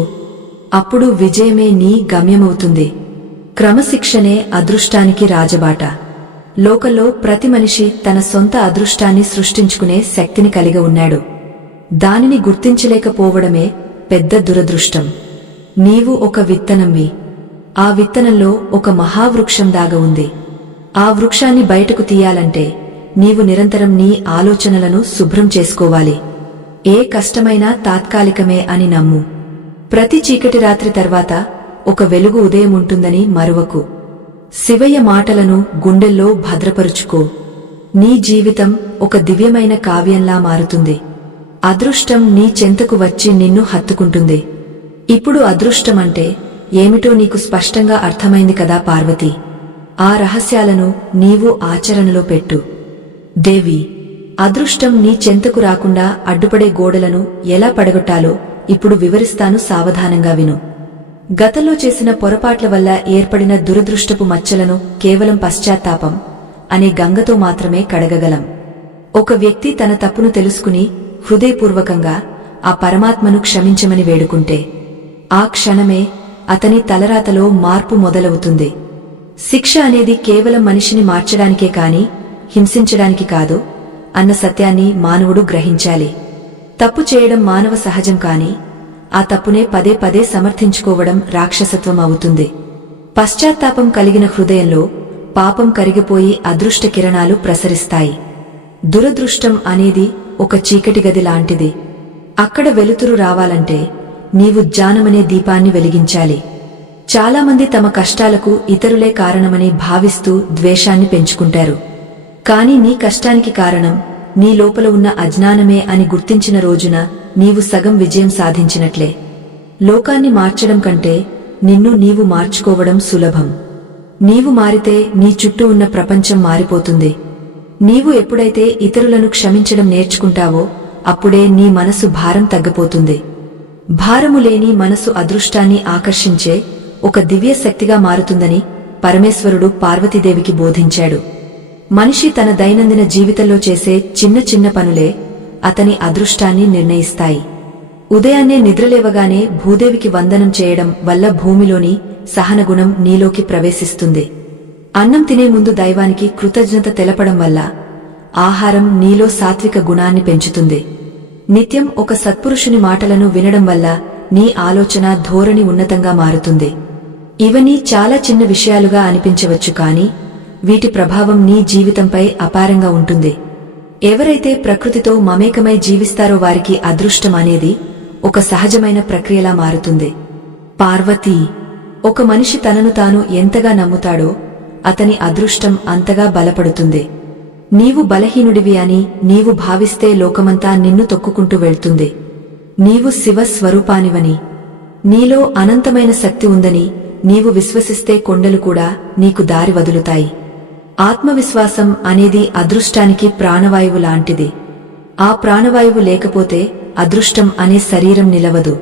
అప్పుడు విజయమే నీ గమ్యమవుతుంది. క్రమశిక్షణే అదృష్టానికి రాజబాట. లోకంలో ప్రతి మనిషి తన సొంత అదృష్టాన్ని సృష్టించుకునే శక్తిని కలిగి ఉన్నాడు. దానిని గుర్తించలేకపోవడమే పెద్ద దురదృష్టం. నీవు ఒక విత్తనంవి. ఆ విత్తనంలో ఒక మహావృక్షం దాగ ఉంది. ఆ వృక్షాన్ని బయటకు తీయాలంటే నీవు నిరంతరం నీ ఆలోచనలను శుభ్రం చేసుకోవాలి. ఏ కష్టమైనా తాత్కాలికమే అని నమ్ము. ప్రతి చీకటి రాత్రి తర్వాత ఒక వెలుగు ఉదయం ఉంటుందని మరువకు. శివయ్య మాటలను గుండెల్లో భద్రపరుచుకో. నీ జీవితం ఒక దివ్యమైన కావ్యంలా మారుతుంది. అదృష్టం నీ చెంతకు వచ్చి నిన్ను హత్తుకుంటుంది. ఇప్పుడు అదృష్టమంటే ఏమిటో నీకు స్పష్టంగా అర్థమైంది కదా పార్వతీ. ఆ రహస్యాలను నీవు ఆచరణలో పెట్టు. దేవి, అదృష్టం నీ చెంతకు రాకుండా అడ్డుపడే గోడలను ఎలా పడగొట్టాలో ఇప్పుడు వివరిస్తాను, సావధానంగా విను. గతంలో చేసిన పొరపాట్ల వల్ల ఏర్పడిన దురదృష్టపు మచ్చలను కేవలం పశ్చాత్తాపం అనే గంగతో మాత్రమే కడగగలం. ఒక వ్యక్తి తన తప్పును తెలుసుకుని హృదయపూర్వకంగా ఆ పరమాత్మను క్షమించమని వేడుకుంటే ఆ క్షణమే అతని తలరాతలో మార్పు మొదలవుతుంది. శిక్ష అనేది కేవలం మనిషిని మార్చడానికే కాని హింసించడానికి కాదు అన్న సత్యాన్ని మానవుడు గ్రహించాలి. తప్పు చేయడం మానవ సహజం, కాని ఆ తప్పునే పదే పదే సమర్థించుకోవడం రాక్షసత్వం అవుతుంది. పశ్చాత్తాపం కలిగిన హృదయంలో పాపం కరిగిపోయి అదృష్ట కిరణాలు ప్రసరిస్తాయి. దురదృష్టం అనేది ఒక చీకటి గది లాంటిది. అక్కడ వెలుతురు రావాలంటే నీవు జ్ఞానమనే దీపాన్ని వెలిగించాలి. చాలామంది తమ కష్టాలకు ఇతరులే కారణమని భావిస్తూ ద్వేషాన్ని పెంచుకుంటారు. కాని నీ కష్టానికి కారణం నీ లోపల ఉన్న అజ్ఞానమే అని గుర్తించిన రోజున నీవు సగం విజయం సాధించినట్లే. లోకాన్ని మార్చడం కంటే నిన్ను నీవు మార్చుకోవడం సులభం. నీవు మారితే నీ చుట్టూ ఉన్న ప్రపంచం మారిపోతుంది. నీవు ఎప్పుడైతే ఇతరులను క్షమించడం నేర్చుకుంటావో అప్పుడే నీ మనసు భారం తగ్గిపోతుంది. భారము లేని మనసు అదృష్టాన్ని ఆకర్షించే ఒక దివ్య శక్తిగా మారుతుందని పరమేశ్వరుడు పార్వతీదేవికి బోధించాడు. మనిషి తన దైనందిన జీవితంలో చేసే చిన్న చిన్న పనులే అతని అదృష్టాన్ని నిర్ణయిస్తాయి. ఉదయాన్నే నిద్రలేవగానే భూదేవికి వందనం చేయడం వల్ల భూమిలోని సహనగుణం నీలోకి ప్రవేశిస్తుంది. అన్నం తినే ముందు దైవానికి కృతజ్ఞత తెలపడం వల్ల ఆహారం నీలో సాత్విక గుణాన్ని పెంచుతుంది. నిత్యం ఒక సత్పురుషుని మాటలను వినడం వల్ల నీ ఆలోచన ధోరణి ఉన్నతంగా మారుతుంది. ఇవన్నీ చాలా చిన్న విషయాలుగా అనిపించవచ్చు, కానీ వీటి ప్రభావం నీ జీవితంపై అపారంగా ఉంటుంది. ఎవరైతే ప్రకృతితో మమేకమై జీవిస్తారో వారికి అదృష్టం అనేది ఒక సహజమైన ప్రక్రియలా మారుతుంది. పార్వతీ, ఒక మనిషి తనను తాను ఎంతగా నమ్ముతాడో అతని అదృష్టం అంతగా బలపడుతుంది. నీవు బలహీనుడివి అని నీవు భావిస్తే లోకమంతా నిన్ను తొక్కుకుంటూ వెళ్తుంది. నీవు శివ స్వరూపానివని, నీలో అనంతమైన శక్తి ఉందని నీవు విశ్వసిస్తే కొండలు కూడా నీకు దారి వదులుతాయి. ఆత్మవిశ్వాసం అనేది అదృష్టానికి ప్రాణవాయువు లాంటిది. ఆ ప్రాణవాయువు లేకపోతే అదృష్టం అనే శరీరం నిలవదు.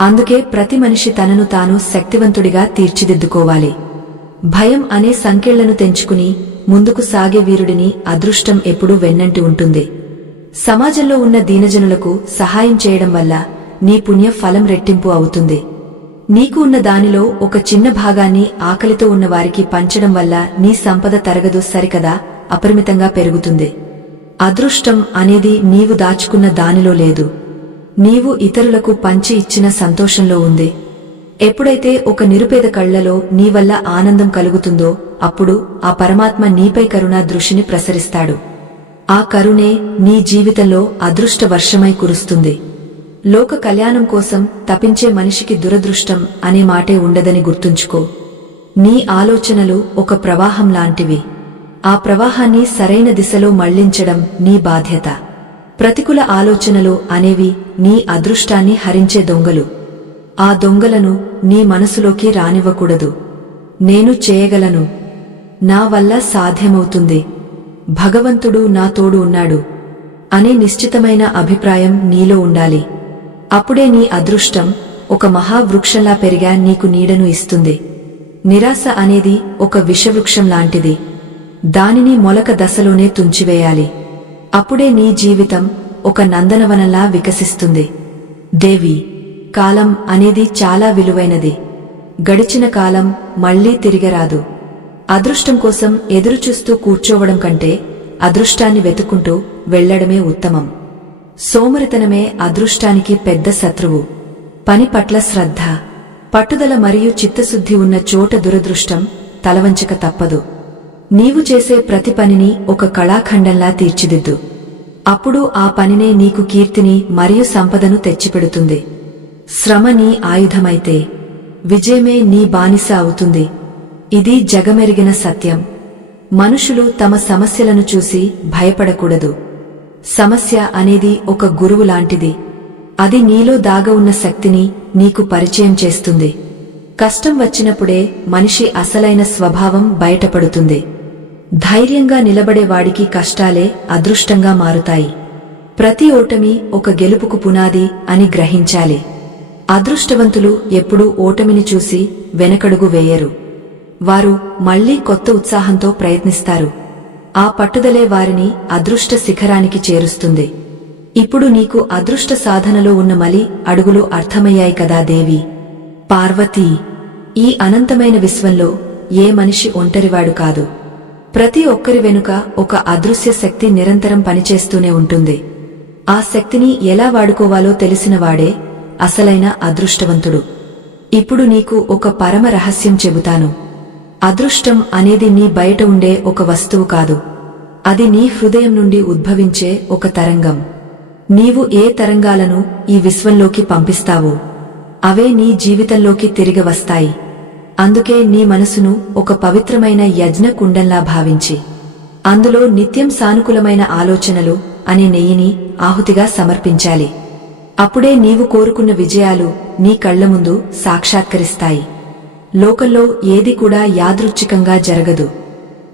అందుకే ప్రతి మనిషి తనను తాను శక్తివంతుడిగా తీర్చిదిద్దుకోవాలి. భయం అనే సంకెళ్లను తెంచుకుని ముందుకు సాగే వీరుడిని అదృష్టం ఎప్పుడూ వెన్నంటి ఉంటుంది. సమాజంలో ఉన్న దీనజనులకు సహాయం చేయడం వల్ల నీ పుణ్య ఫలం రెట్టింపు అవుతుంది. నీకు ఉన్న దానిలో ఒక చిన్న భాగాన్ని ఆకలితో ఉన్న వారికి పంచడం వల్ల నీ సంపద తరగదు, సరికదా అపరిమితంగా పెరుగుతుంది. అదృష్టం అనేది నీవు దాచుకున్న దానిలో లేదు, నీవు ఇతరులకు పంచి ఇచ్చిన సంతోషంలో ఉంది. ఎప్పుడైతే ఒక నిరుపేద కళ్లలో నీ వల్ల ఆనందం కలుగుతుందో అప్పుడు ఆ పరమాత్మ నీపై కరుణా దృష్టిని ప్రసరిస్తాడు. ఆ కరుణే నీ జీవితంలో అదృష్ట వర్షమై కురుస్తుంది. లోక కళ్యాణం కోసం తపించే మనిషికి దురదృష్టం అనే మాటే ఉండదని గుర్తుంచుకో. నీ ఆలోచనలు ఒక ప్రవాహం లాంటివి. ఆ ప్రవాహాన్ని సరైన దిశలో మళ్లించడం నీ బాధ్యత. ప్రతికూల ఆలోచనలు అనేవి నీ అదృష్టాన్ని హరించే దొంగలు. ఆ దొంగలను నీ మనసులోకి రానివ్వకూడదు. నేను చేయగలను, నా వల్ల సాధ్యమవుతుంది, భగవంతుడు నా తోడు ఉన్నాడు అనే నిశ్చితమైన అభిప్రాయం నీలో ఉండాలి. అప్పుడే నీ అదృష్టం ఒక మహావృక్షంలా పెరిగా నీకు నీడను ఇస్తుంది. నిరాశ అనేది ఒక విషవృక్షం లాంటిది. దానిని మొలక దశలోనే తుంచివేయాలి. అప్పుడే నీ జీవితం ఒక నందనవనంలా వికసిస్తుంది. దేవి, కాలం అనేది చాలా విలువైనది. గడిచిన కాలం మళ్లీ తిరిగిరాదు. అదృష్టం కోసం ఎదురుచూస్తూ కూర్చోవడం కంటే అదృష్టాన్ని వెతుక్కుంటూ వెళ్లడమే ఉత్తమం. సోమరితనమే అదృష్టానికి పెద్ద శత్రువు. పని పట్ల శ్రద్ధ, పట్టుదల మరియు చిత్తశుద్ధి ఉన్న చోట దురదృష్టం తలవంచక తప్పదు. నీవు చేసే ప్రతి పనిని ఒక కళాఖండంలా తీర్చిదిద్దు. అప్పుడు ఆ పనినే నీకు కీర్తిని మరియు సంపదను తెచ్చిపెడుతుంది. శ్రమ నీ ఆయుధమైతే విజయమే నీ బానిస అవుతుంది. ఇది జగమెరిగిన సత్యం. మనుషులు తమ సమస్యలను చూసి భయపడకూడదు. సమస్య అనేది ఒక గురువు లాంటిది. అది నీలో దాగ ఉన్న శక్తిని నీకు పరిచయం చేస్తుంది. కష్టం వచ్చినప్పుడే మనిషి అసలైన స్వభావం బయటపడుతుంది. ధైర్యంగా నిలబడేవాడికి కష్టాలే అదృష్టంగా మారుతాయి. ప్రతి ఓటమి ఒక గెలుపుకు పునాది అని గ్రహించాలి. అదృష్టవంతులు ఎప్పుడూ ఓటమిని చూసి వెనకడుగు వేయరు. వారు మళ్లీ కొత్త ఉత్సాహంతో ప్రయత్నిస్తారు. ఆ పట్టుదలే వారిని అదృష్ట శిఖరానికి చేరుస్తుంది. ఇప్పుడు నీకు అదృష్ట సాధనలో ఉన్న మలి అడుగులు అర్థమయ్యాయి కదా దేవి. పార్వతీ, ఈ అనంతమైన విశ్వంలో ఏ మనిషి ఒంటరివాడు కాదు. ప్రతి ఒక్కరి వెనుక ఒక అదృశ్య శక్తి నిరంతరం పనిచేస్తూనే ఉంటుంది. ఆ శక్తిని ఎలా వాడుకోవాలో తెలిసినవాడే అసలైన అదృష్టవంతుడు. ఇప్పుడు నీకు ఒక పరమ రహస్యం చెబుతాను. అదృష్టం అనేది నీ బయట ఉండే ఒక వస్తువు కాదు. అది నీ హృదయం నుండి ఉద్భవించే ఒక తరంగం. నీవు ఏ తరంగాలను ఈ విశ్వంలోకి పంపిస్తావో అవే నీ జీవితంలోకి తిరిగి వస్తాయి. అందుకే నీ మనసును ఒక పవిత్రమైన యజ్ఞ కుండంలా భావించి అందులో నిత్యం సానుకూలమైన ఆలోచనలు అనే నెయ్యిని ఆహుతిగా సమర్పించాలి. అప్పుడే నీవు కోరుకున్న విజయాలు నీ కళ్ల ముందు సాక్షాత్కరిస్తాయి. లోకంలో ఏది కూడా యాదృచ్ఛికంగా జరగదు.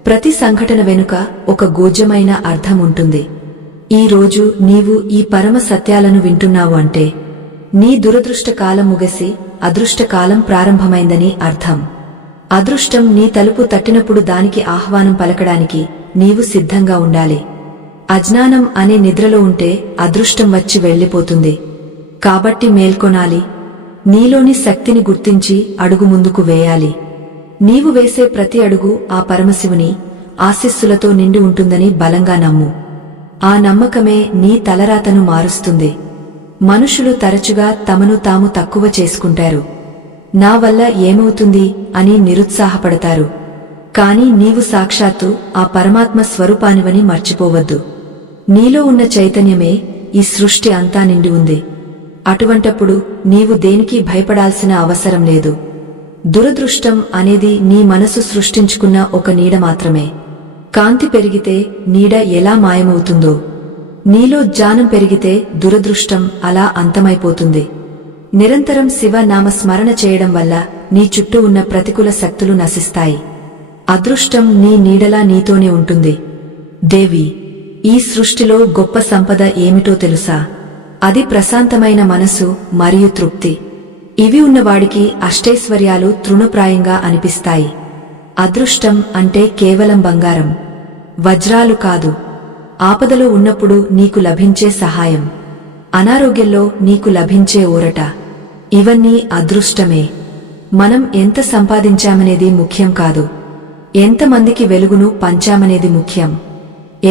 ప్రతి సంఘటన వెనుక ఒక గూఢమైన అర్థం ఉంటుంది. ఈ రోజు నీవు ఈ పరమ సత్యాలను వింటున్నావు అంటే నీ దురదృష్టకాలం ముగిసి అదృష్టకాలం ప్రారంభమైందని అర్థం. అదృష్టం నీ తలుపు తట్టినప్పుడు దానికి ఆహ్వానం పలకడానికి నీవు సిద్ధంగా ఉండాలి. అజ్ఞానం అనే నిద్రలో ఉంటే అదృష్టం వచ్చి వెళ్లిపోతుంది. కాబట్టి మేల్కొనాలి. నీలోని శక్తిని గుర్తించి అడుగు ముందుకు వేయాలి. నీవు వేసే ప్రతి అడుగు ఆ పరమశివుని ఆశీస్సులతో నిండి ఉంటుందని బలంగా నమ్ము. ఆ నమ్మకమే నీ తలరాతను మారుస్తుంది. మనుషులు తరచుగా తమను తాము తక్కువ చేసుకుంటారు. నా వల్ల ఏమవుతుంది అని నిరుత్సాహపడతారు. కాని నీవు సాక్షాత్తు ఆ పరమాత్మ స్వరూపానివని మర్చిపోవద్దు. నీలో ఉన్న చైతన్యమే ఈ సృష్టి అంతా నిండి ఉంది. అటువంటప్పుడు నీవు దేనికి భయపడాల్సిన అవసరం లేదు. దురదృష్టం అనేది నీ మనసు సృష్టించుకున్న ఒక నీడ మాత్రమే. కాంతి పెరిగితే నీడ ఎలా మాయమవుతుందో, నీలో జ్ఞానం పెరిగితే దురదృష్టం అలా అంతమైపోతుంది. నిరంతరం శివ నామ స్మరణ చేయడం వల్ల నీ చుట్టూ ఉన్న ప్రతికూల శక్తులు నశిస్తాయి. అదృష్టం నీ నీడలా నీతోనే ఉంటుంది. దేవి, ఈ సృష్టిలో గొప్ప సంపద ఏమిటో తెలుసా? అది ప్రశాంతమైన మనసు మరియు తృప్తి. ఇవి ఉన్నవాడికి అష్టైశ్వర్యాలు తృణప్రాయంగా అనిపిస్తాయి. అదృష్టం అంటే కేవలం బంగారం, వజ్రాలు కాదు. ఆపదలో ఉన్నప్పుడు నీకు లభించే సహాయం, అనారోగ్యంలో నీకు లభించే ఊరట, ఇవన్నీ అదృష్టమే. మనం ఎంత సంపాదించామనేది ముఖ్యం కాదు, ఎంతమందికి వెలుగును పంచామనేది ముఖ్యం.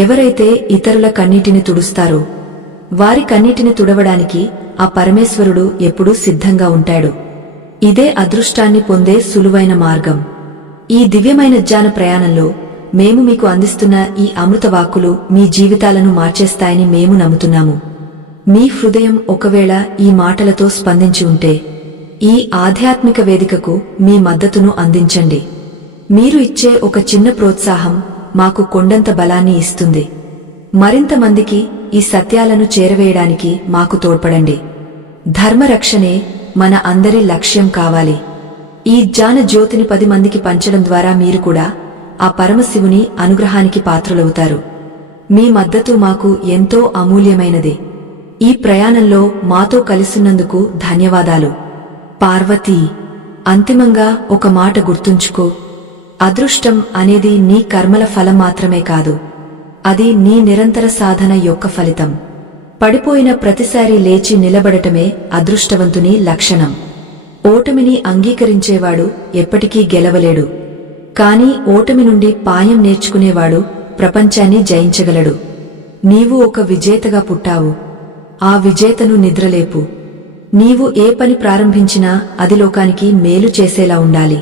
ఎవరైతే ఇతరుల కన్నీటిని తుడుస్తారో వారి కన్నీటిని తుడవడానికి ఆ పరమేశ్వరుడు ఎప్పుడూ సిద్ధంగా ఉంటాడు. ఇదే అదృష్టాన్ని పొందే సులువైన మార్గం. ఈ దివ్యమైన జ్ఞాన ప్రయాణంలో మేము మీకు అందిస్తున్న ఈ అమృతవాక్కులు మీ జీవితాలను మార్చేస్తాయని మేము నమ్ముతున్నాము. మీ హృదయం ఒకవేళ ఈ మాటలతో స్పందించి ఉంటే ఈ ఆధ్యాత్మిక వేదికకు మీ మద్దతును అందించండి. మీరు ఇచ్చే ఒక చిన్న ప్రోత్సాహం మాకు కొండంత బలాన్ని ఇస్తుంది. మరింత మందికి ఈ సత్యాలను చేరవేయడానికి మాకు తోడ్పడండి. ధర్మరక్షణే మన అందరి లక్ష్యం కావాలి. ఈ జ్ఞాన జ్యోతిని 10 మందికి పంచడం ద్వారా మీరు కూడా ఆ పరమశివుని అనుగ్రహానికి పాత్రులవుతారు. మీ మద్దతు మాకు ఎంతో అమూల్యమైనది. ఈ ప్రయాణంలో మాతో కలిసున్నందుకు ధన్యవాదాలు. పార్వతీ, అంతిమంగా ఒక మాట గుర్తుంచుకో. అదృష్టం అనేది నీ కర్మల ఫలం మాత్రమే కాదు, అది నీ నిరంతర సాధన యొక్క ఫలితం. పడిపోయిన ప్రతిసారి లేచి నిలబడటమే అదృష్టవంతుని లక్షణం. ఓటమిని అంగీకరించేవాడు ఎప్పటికీ గెలవలేడు. కాని ఓటమి నుండి పాఠం నేర్చుకునేవాడు ప్రపంచాన్ని జయించగలడు. నీవు ఒక విజేతగా పుట్టావు. ఆ విజేతను నిద్రలేపు. నీవు ఏ పని ప్రారంభించినా అది లోకానికి మేలు చేసేలా ఉండాలి.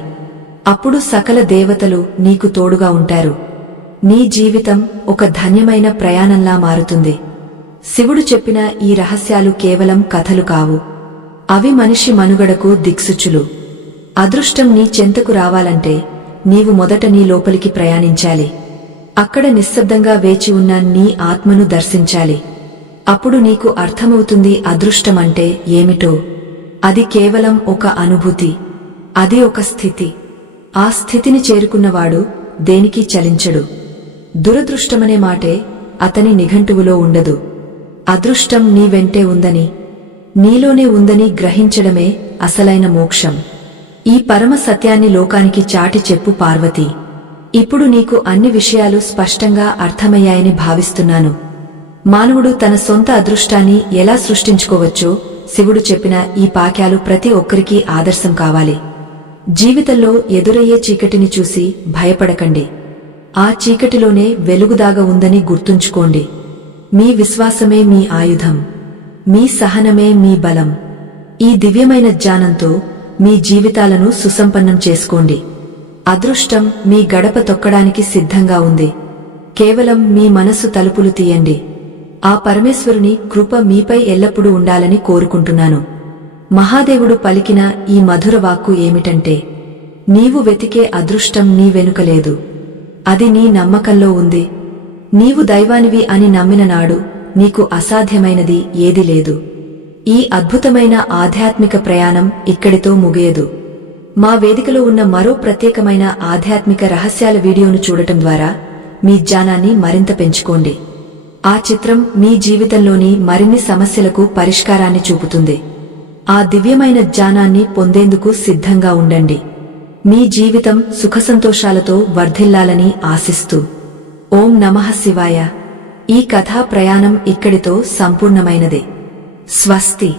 అప్పుడు సకల దేవతలు నీకు తోడుగా ఉంటారు. నీ జీవితం ఒక ధన్యమైన ప్రయాణంలా మారుతుంది. శివుడు చెప్పిన ఈ రహస్యాలు కేవలం కథలు కావు, అవి మనిషి మనుగడకు దిక్సూచులు. అదృష్టం నీ చెంతకు రావాలంటే నీవు మొదట నీ లోపలికి ప్రయాణించాలి. అక్కడ నిశ్శబ్దంగా వేచి ఉన్న నీ ఆత్మను దర్శించాలి. అప్పుడు నీకు అర్థమవుతుంది అదృష్టమంటే ఏమిటో. అది కేవలం ఒక అనుభూతి, అది ఒక స్థితి. ఆ స్థితిని చేరుకున్నవాడు దేనికి చలించడు. దురదృష్టమనే మాటే అతని నిఘంటువులో ఉండదు. అదృష్టం నీ వెంటే ఉందని, నీలోనే ఉందని గ్రహించడమే అసలైన మోక్షం. ఈ పరమ సత్యాన్ని లోకానికి చాటి చెప్పు పార్వతీ. ఇప్పుడు నీకు అన్ని విషయాలు స్పష్టంగా అర్థమయ్యాయని భావిస్తున్నాను. మానవుడు తన సొంత అదృష్టాన్ని ఎలా సృష్టించుకోవచ్చో శివుడు చెప్పిన ఈ పాఠాలు ప్రతి ఒక్కరికీ ఆదర్శం కావాలి. జీవితంలో ఎదురయ్యే చీకటిని చూసి భయపడకండి. ఆ చీకటిలోనే వెలుగుదాగా ఉందని గుర్తుంచుకోండి. మీ విశ్వాసమే మీ ఆయుధం, మీ సహనమే మీ బలం. ఈ దివ్యమైన జ్ఞానంతో మీ జీవితాలను సుసంపన్నం చేసుకోండి. అదృష్టం మీ గడప తొక్కడానికి సిద్ధంగా ఉంది. కేవలం మీ మనసు తలుపులు తీయండి. ఆ పరమేశ్వరుని కృప మీపై ఎల్లప్పుడూ ఉండాలని కోరుకుంటున్నాను. మహాదేవుడు పలికిన ఈ మధుర వాక్కు ఏమిటంటే, నీవు వెతికే అదృష్టం నీ వెనుక లేదు, అది నీ నమ్మకంలో ఉంది. నీవు దైవానివి అని నమ్మిన నాడు నీకు అసాధ్యమైనది ఏదీ లేదు. ఈ అద్భుతమైన ఆధ్యాత్మిక ప్రయాణం ఇక్కడితో ముగియదు. మా వేదికలో ఉన్న మరో ప్రత్యేకమైన ఆధ్యాత్మిక రహస్యాల వీడియోను చూడటం ద్వారా మీ జ్ఞానాన్ని మరింత పెంచుకోండి. ఆ చిత్రం మీ జీవితంలోని మరిన్ని సమస్యలకు పరిష్కారాన్ని చూపుతుంది. ఆ దివ్యమైన జ్ఞానాన్ని పొందేందుకు సిద్ధంగా ఉండండి. మీ జీవితం సుఖసంతోషాలతో వర్ధిల్లాలని ఆశిస్తూ ఓం నమః శివాయ. ఈ కథా ప్రయాణం ఇక్కడితో సంపూర్ణమైనదే. స్వస్తి.